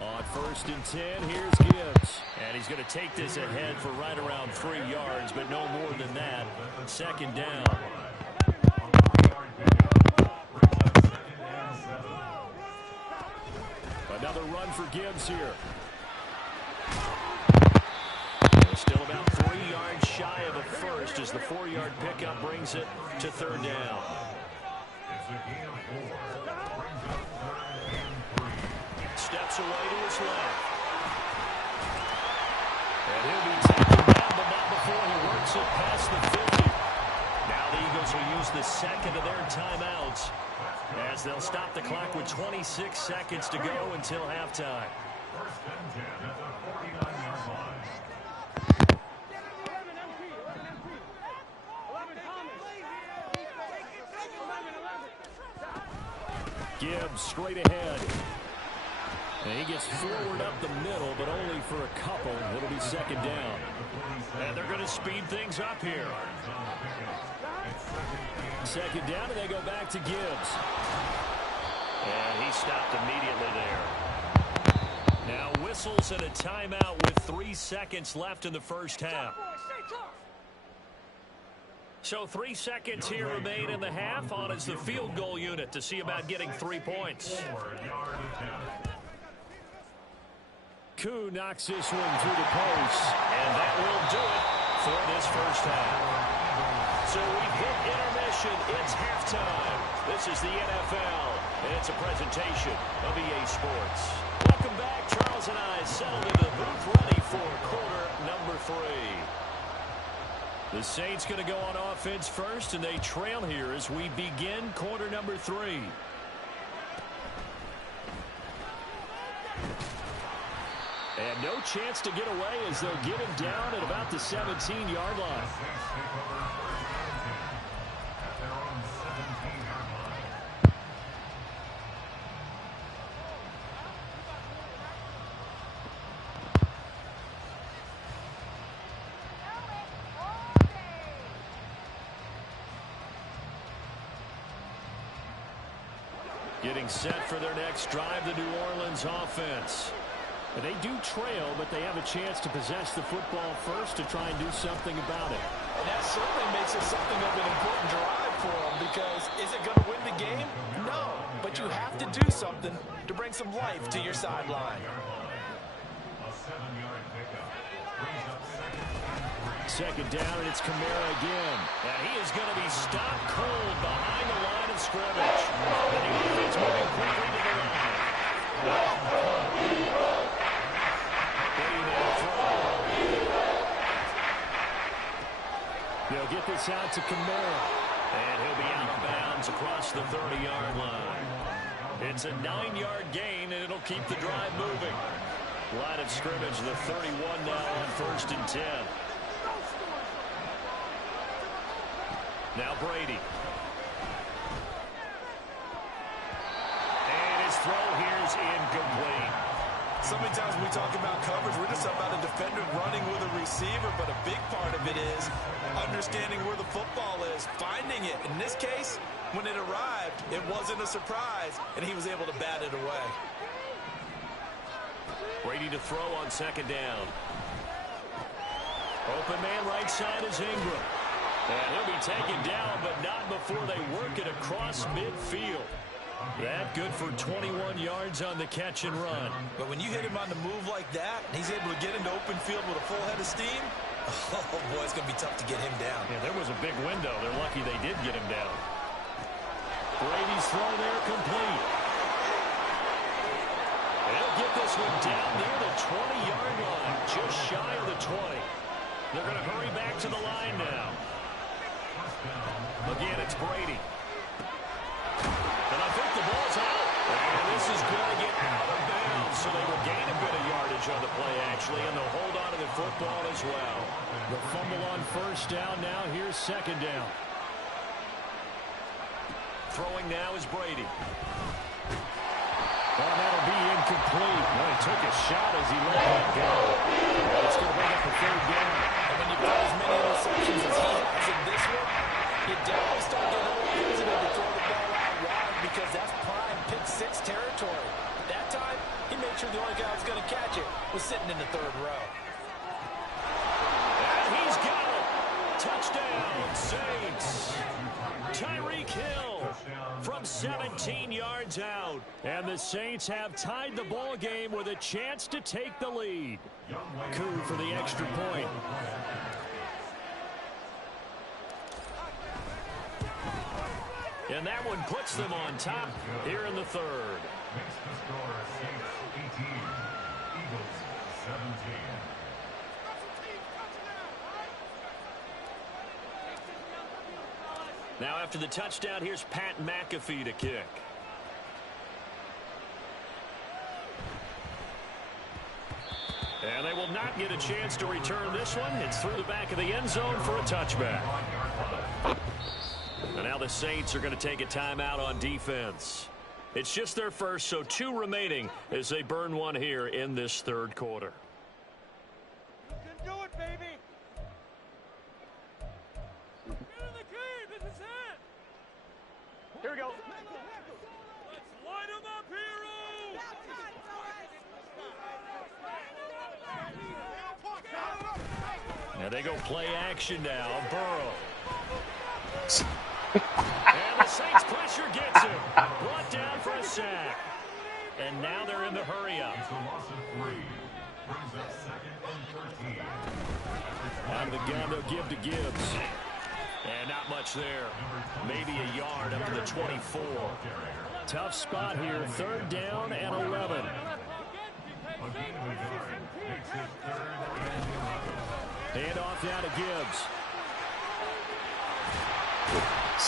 On 1st and 10, here's Gibbs. And he's going to take this ahead for right around 3 yards, but no more than that. 2nd down. Another run for Gibbs here. They're still about 3 yards shy of a first as the 4-yard pickup brings it to 3rd down. Steps away to his left. And he'll be taken down, but not before he works it past the 50. Now the Eagles will use the 2nd of their timeouts as they'll stop the clock with 26 seconds to go until halftime. 1st and 10 at the 49-yard line. Gibbs straight ahead. And he gets forward up the middle, but only for a couple. It'll be 2nd down. And they're going to speed things up here. 2nd down, and they go back to Gibbs. And he stopped immediately there. Now whistles and a timeout with 3 seconds left in the first half. So 3 seconds here remain in the half. On is the field goal unit to see about getting 3 points. Koo knocks this one through the post, and that will do it for this first half. So we've hit intermission. It's halftime. This is the NFL, and it's a presentation of EA Sports. Welcome back. Charles and I settled into the booth, ready for quarter number 3. The Saints going to go on offense first, and they trail here as we begin quarter number 3. And no chance to get away as they'll get him down at about the 17-yard line. Getting set for their next drive, the New Orleans offense. They do trail, but they have a chance to possess the football first to try and do something about it. And that certainly makes it something of an important drive for them, because is it going to win the game? No, but you have to do something to bring some life to your sideline. A 7-yard pickup. Brings up Second down, and it's Kamara again. And he is going to be stopped cold behind the line of scrimmage. And the offense moving quickly to the line. They'll get this out to Kamara. And he'll be out of bounds across the 30-yard line. It's a 9-yard gain, and it'll keep the drive moving. Line of scrimmage, the 31 now on 1st and 10. Now Brady. And his throw here is incomplete. So many times when we talk about coverage, we're just about a defender running with a receiver, but a big part of it is understanding where the football is, finding it. In this case, when it arrived, it wasn't a surprise, and he was able to bat it away. Brady to throw on second down. Open man right side is Ingram. And he'll be taken down, but not before they work it across midfield. That good for 21 yards on the catch and run. But when you hit him on the move like that, and he's able to get into open field with a full head of steam, oh boy, it's going to be tough to get him down. Yeah, there was a big window. They're lucky they did get him down. Brady's throw there complete. They'll get this one down near the 20-yard line, just shy of the 20. They're going to hurry back to the line now. Again, it's Brady. And I think the ball's out. And this is going to get out of bounds, so they will gain a bit of yardage on the play, actually, and they'll hold on to the football as well. The fumble on first down now. Here's second down. Throwing now is Brady. Oh, that'll be incomplete. Well, he took a shot as he let that go. Well, it's going to bring up a third down. And when you've got as many interceptions as he has in this one, you definitely start getting a little hesitant to throw the ball out wide, because that's prime pick-6 territory. That time, he made sure the only guy who was going to catch it was sitting in the third row. And he's got it. Touchdown, Saints. Tyreek Hill from 17 yards out. And the Saints have tied the ball game with a chance to take the lead. Coup for the extra point. And that one puts them on top here in the third. Makes the score Saints 18, Eagles 17. Now after the touchdown, here's Pat McAfee to kick. And they will not get a chance to return this one. It's through the back of the end zone for a touchback. And now the Saints are going to take a timeout on defense. It's just their first, so 2 remaining as they burn one here in this third quarter. You can do it, baby. Get in the cage. This is it. Here we go. Let's light them up, heroes. Now they go play action now. Burrow. And the Saints pressure gets him. Brought down for a sack. And now they're in the hurry up. It's a loss of 3. Brings up 2nd and 13. Out of the gun, they'll give to Gibbs. And not much there. Maybe a yard up to the 24. Tough spot here. 3rd down and 11. Hand off now to Gibbs.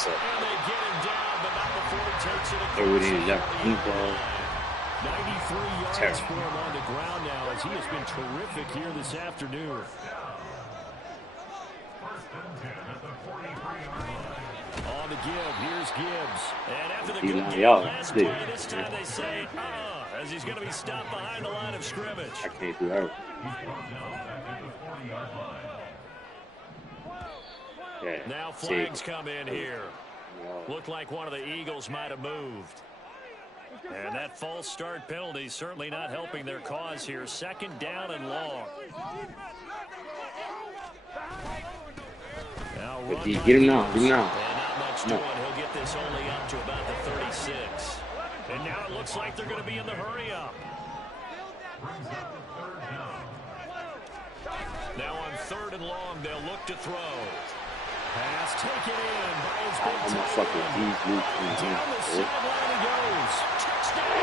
And they get him down, but not before he takes it across the 40-yard line. 93 yards Terrible. for him on the ground now as he has been terrific here this afternoon. On the give, here's Gibbs. And after the good game last play, this time they say, as he's going to be stopped behind the line of scrimmage. I can't do that. Yeah, now flags come in here. Looked like one of the Eagles might have moved. And that false start penalty certainly not helping their cause here. 2nd down and long. Now run Get him now. Get him now. And not much doing. He'll get this only up to about the 36. And now it looks like they're going to be in the hurry up. Now on 3rd and long, they'll look to throw. Pass taken in by his big tight end. Down the sideline he goes. Touchdown!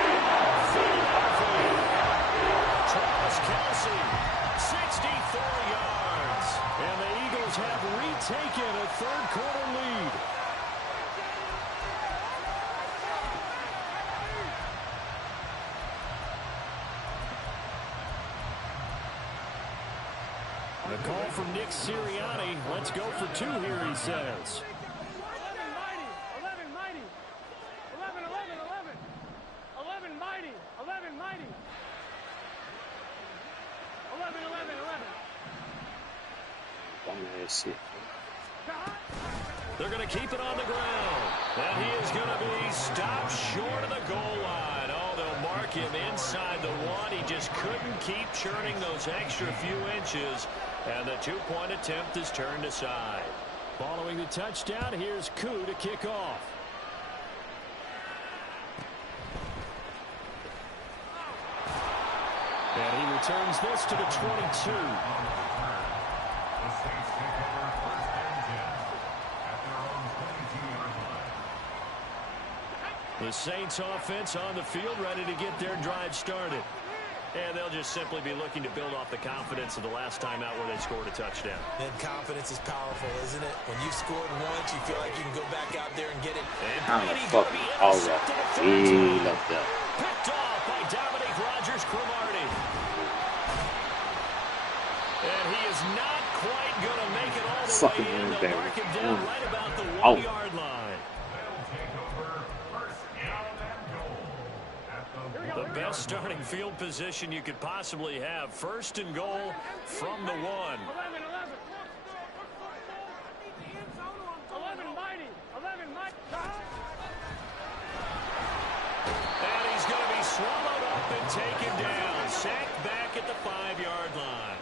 Philadelphia. Travis Kelce, 64 yards. And the Eagles have retaken a 3rd quarter lead. A call from Nick Sirianni. Let's go for 2 here, he says. 11 mighty. 11 mighty. 11 mighty. 11. They're going to keep it on the ground. And he is going to be stopped short of the goal line. Oh, they'll mark him inside the 1. He just couldn't keep churning those extra few inches. And the 2-point attempt is turned aside. Following the touchdown, here's Koo to kick off. And he returns this to the 22. The Saints offense on the field, ready to get their drive started. And they'll just simply be looking to build off the confidence of the last time out where they scored a touchdown. And confidence is powerful, isn't it? When you've scored once, you feel like you can go back out there and get it. And Brady fucking all right. He left that. Picked off by Dominique Rodgers-Cromartie. And he is not quite going to make it all the way in. They'll mark him down right about the 1-yard line. The best starting field position you could possibly have. 1st and goal from the 1. 11 mighty. 11 mighty. And he's going to be swallowed up and taken down. Sacked back at the 5-yard line.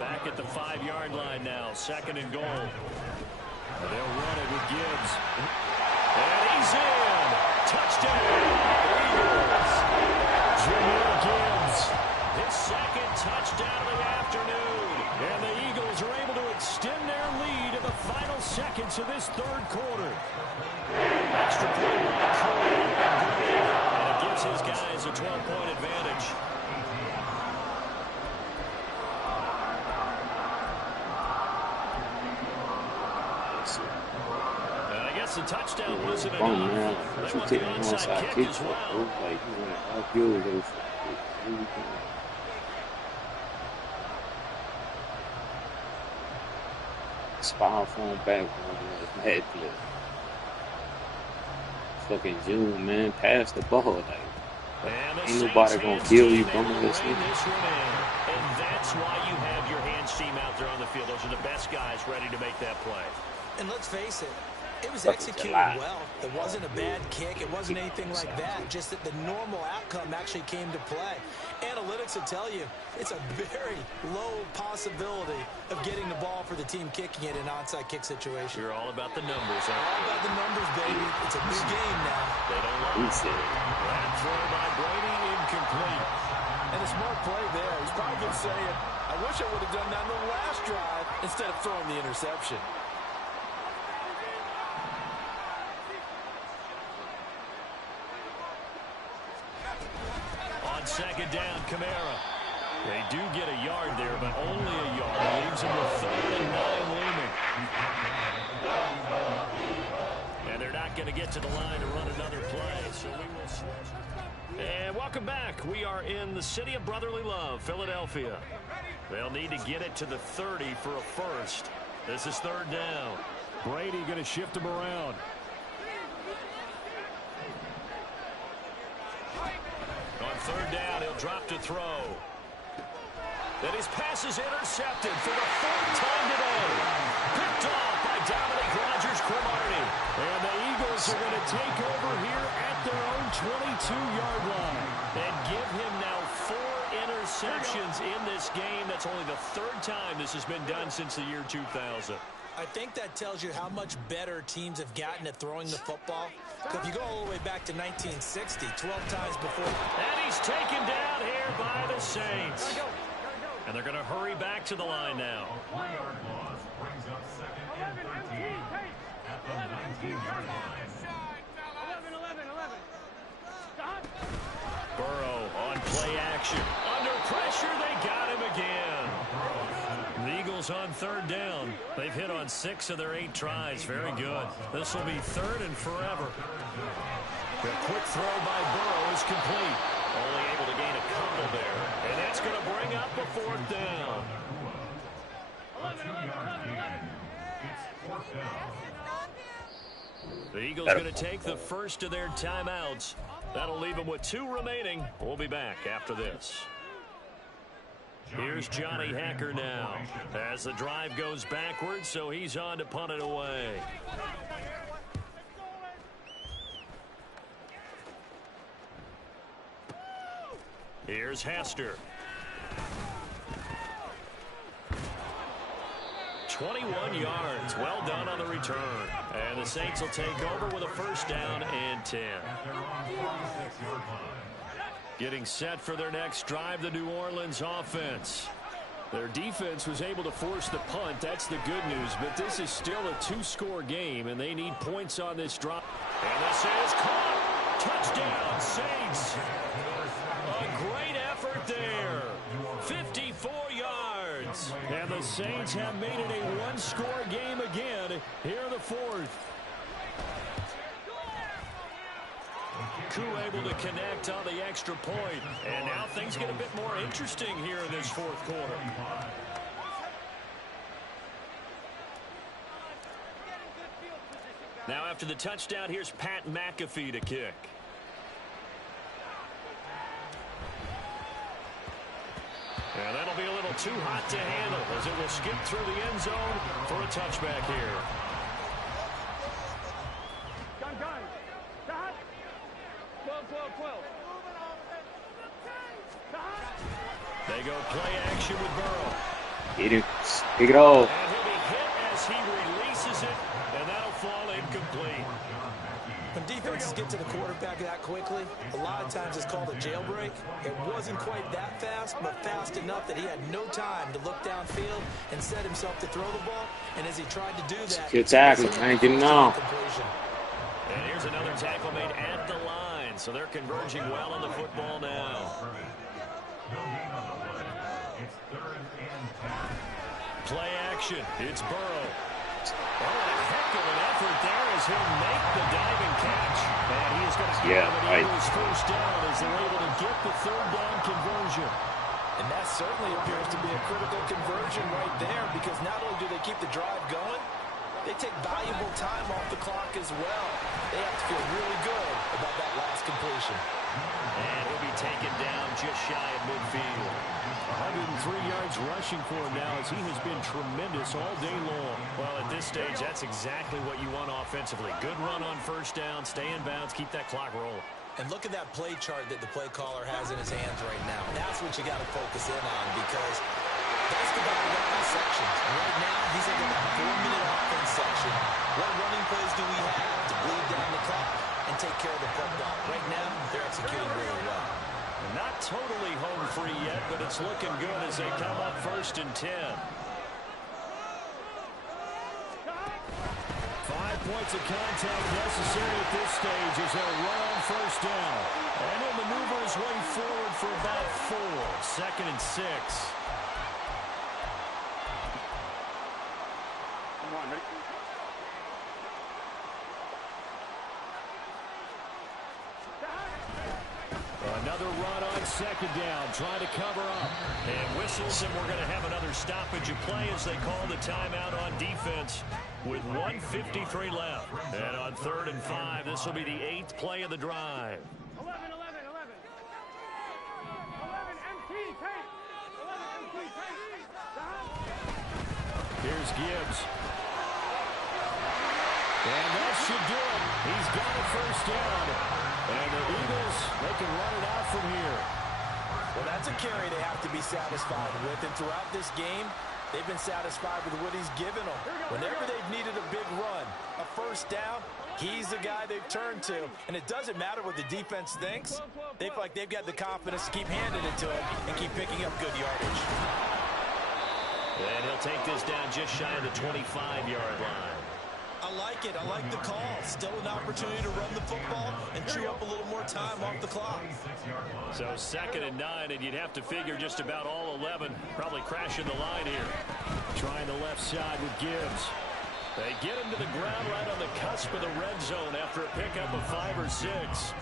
Back at the 5-yard line now. 2nd and goal. And they'll run it with Gibbs. And he's in. Touchdown. Jameer Gibbs, his 2nd touchdown of the afternoon. And the Eagles are able to extend their lead in the final seconds of this 3rd quarter. Extra point by Curry, and it gives his guys a 12-point advantage. And I guess the touchdown wasn't enough. They want the onside kick as well. Spy phone back on head flip. Fucking June, man. Pass the ball. Like, ain't nobody gonna kill you from this thing. And that's why you have your hands team out there on the field. Those are the best guys ready to make that play. And let's face it, it was executed well. It wasn't a bad kick. It wasn't anything like that. Just that the normal outcome actually came to play. Analytics will tell you it's a very low possibility of getting the ball for the team kicking it in an onside kick situation. You're all about the numbers, huh? All about the numbers, baby. It's a new game now. They don't lie. That throw by Brady incomplete. And a smart play there. He's probably going to say it. I wish I would have done that on the last drive instead of throwing the interception. On 2nd down, Kamara. They do get a yard there, but only a yard. Leaves them with 3rd and 9 looming. And they're not going to get to the line to run another play, so we will switch. And welcome back. We are in the city of brotherly love, Philadelphia. They'll need to get it to the 30 for a first. This is third down. Brady going to shift him around. On third down, he'll drop to throw. Then his pass is intercepted for the fourth time today. Picked off by Dominic Rodgers-Cromartie. And the Eagles are going to take over here at their own 22-yard line. And give him now 4 interceptions in this game. That's only the third time this has been done since the year 2000. I think that tells you how much better teams have gotten at throwing the football. If you go all the way back to 1960, 12 times before. And he's taken down here by the Saints. And they're going to hurry back to the line now. A 3-yard loss brings up second and 13 at the 19-yard line. 11. Burrow on play action. Under pressure, they got him again. The Eagles on third down. They've hit on 6 of their 8 tries. Very good. This will be third and forever. The quick throw by Burrow is complete. Only able to gain a couple there. And that's going to bring up a fourth down. It's fourth down. The Eagles going to take the first of their timeouts. That'll leave them with 2 remaining. We'll be back after this. Here's Johnny Hacker now as the drive goes backwards, so he's on to punt it away. Here's Hester. 21 yards. Well done on the return. And the Saints will take over with a first down and 10. Getting set for their next drive, the New Orleans offense. Their defense was able to force the punt. That's the good news. But this is still a 2-score game, and they need points on this drive. And this is caught. Touchdown, Saints. A great effort there. 54 yards. And the Saints have made it a 1-score game again here in the fourth. Koo able to connect on the extra point. And now things get a bit more interesting here in this fourth quarter. Now after the touchdown, here's Pat McAfee to kick. And that'll be a little too hot to handle as it will skip through the end zone for a touchback here. They go play action with Burrow. Hit it. Pick it off. And he'll be hit as he releases it, and that'll fall incomplete. When defenses get to the quarterback that quickly, a lot of times it's called a jailbreak. It wasn't quite that fast, but fast enough that he had no time to look downfield and set himself to throw the ball. And as he tried to do that, Good tackle. I ain't getting off. And here's another tackle made at the line, so they're converging well on the football now. Play action. It's Burrow. Oh, a heck of an effort there as he'll make the diving catch. And he is going to get the Eagles first down as they're able to get the third down conversion. And that certainly appears to be a critical conversion right there, because not only do they keep the drive going, they take valuable time off the clock as well. They have to feel really good about that last completion. And he'll be taken down just shy of midfield. 103 yards rushing for him now as he has been tremendous all day long. Well, at this stage, that's exactly what you want offensively. Good run on first down, stay in bounds, keep that clock rolling. And look at that play chart that the play caller has in his hands right now. That's what you got to focus in on, because that's the guy running sections. Right now, he's in that 4-minute offense section. What running plays do we have to bleed down the clock and take care of the football? Right now, they're executing really well. Not totally home free yet, but it's looking good as they come up first and 10. 5 points of contact necessary at this stage as they'll run on first down. And he'll maneuver his way forward for about 4. 2nd and 6. Come on, ready? Another run on second down, trying to cover up. And whistles, and we're going to have another stoppage of play as they call the timeout on defense with 1:53 left. And on 3rd and 5, this will be the 8th play of the drive. 11, 11, 11. 11 MT, take. 11 MT, take. Here's Gibbs. And that should do it. He's got a first down. And the Eagles, they can run it out from here. Well, that's a carry they have to be satisfied with. And throughout this game, they've been satisfied with what he's given them. Whenever they've needed a big run, a first down, he's the guy they've turned to. And it doesn't matter what the defense thinks. They feel like they've got the confidence to keep handing it to him and keep picking up good yardage. And he'll take this down just shy of the 25-yard line. I like it. I like the call. Still an opportunity to run the football and chew up a little more time off the clock. So 2nd and 9, and you'd have to figure just about all 11 probably crashing the line here. Trying the left side with Gibbs. They get him to the ground right on the cusp of the red zone after a pickup of 5 or 6.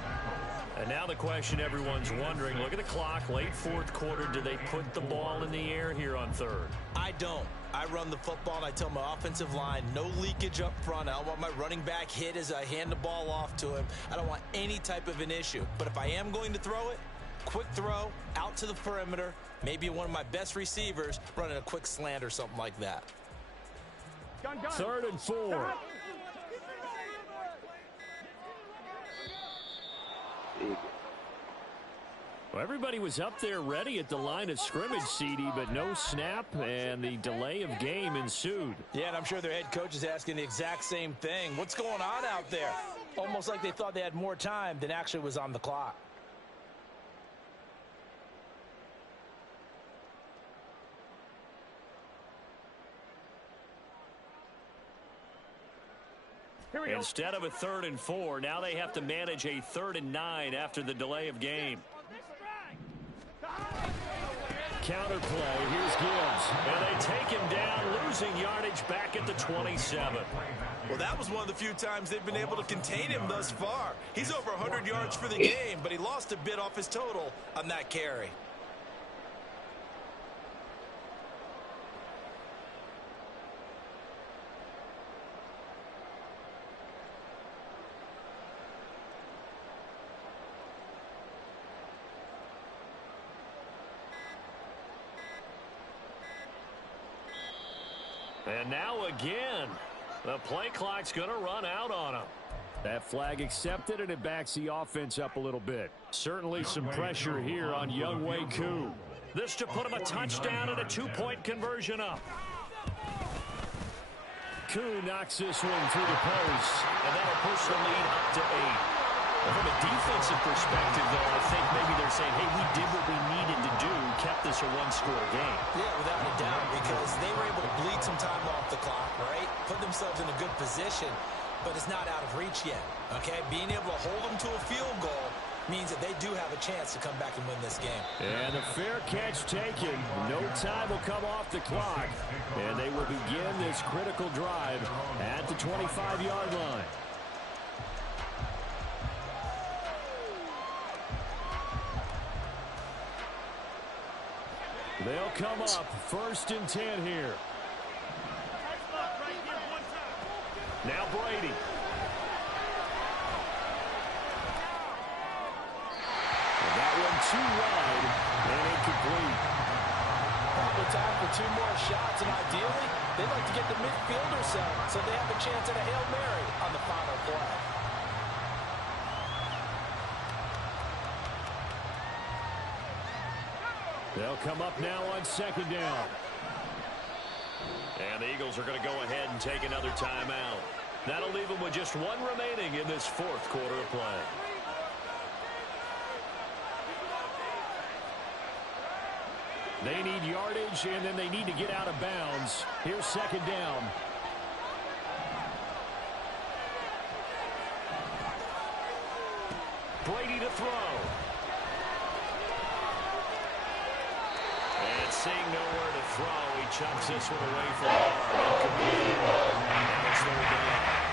And now the question everyone's wondering, look at the clock, late 4th quarter, do they put the ball in the air here on 3rd? I don't. I run the football, and I tell my offensive line, no leakage up front. I don't want my running back hit as I hand the ball off to him. I don't want any type of an issue. But if I am going to throw it, quick throw, out to the perimeter, maybe one of my best receivers running a quick slant or something like that. 3rd and 4. Well, everybody was up there ready at the line of scrimmage, CD, but no snap, and the delay of game ensued. Yeah, and I'm sure their head coach is asking the exact same thing. What's going on out there? Almost like they thought they had more time than actually was on the clock. Instead of a 3rd and 4, now they have to manage a 3rd and 9 after the delay of game. Counter play. Here's Gibbs. And they take him down, losing yardage back at the 27. Well, that was one of the few times they've been able to contain him thus far. He's over 100 yards for the game, but he lost a bit off his total on that carry. And now again, the play clock's going to run out on him. That flag accepted, and it backs the offense up a little bit. Certainly some pressure here on Younghoe Koo. This to put him a touchdown and a 2-point conversion up. Koo knocks this one through the post. And that'll push the lead up to 8. From a defensive perspective, though, I think maybe they're saying, hey, we did what we needed to do, kept this a one-score game. Yeah, without a doubt, because they were able to bleed some time off the clock, right? Put themselves in a good position, but it's not out of reach yet, okay? Being able to hold them to a field goal means that they do have a chance to come back and win this game. And a fair catch taken. No time will come off the clock, and they will begin this critical drive at the 25-yard line. They'll come up 1st and 10 here. Now Brady. That one too wide and incomplete. Probably time for 2 more shots, and ideally, they'd like to get the midfield or so they have a chance at a Hail Mary on the final play. They'll come up now on 2nd down. And the Eagles are going to go ahead and take another timeout. That'll leave them with just 1 remaining in this 4th quarter of play. They need yardage, and then they need to get out of bounds. Here's 2nd down. Brady to throw. And seeing nowhere to throw, he chucks this one away from home. Now it's 3rd down.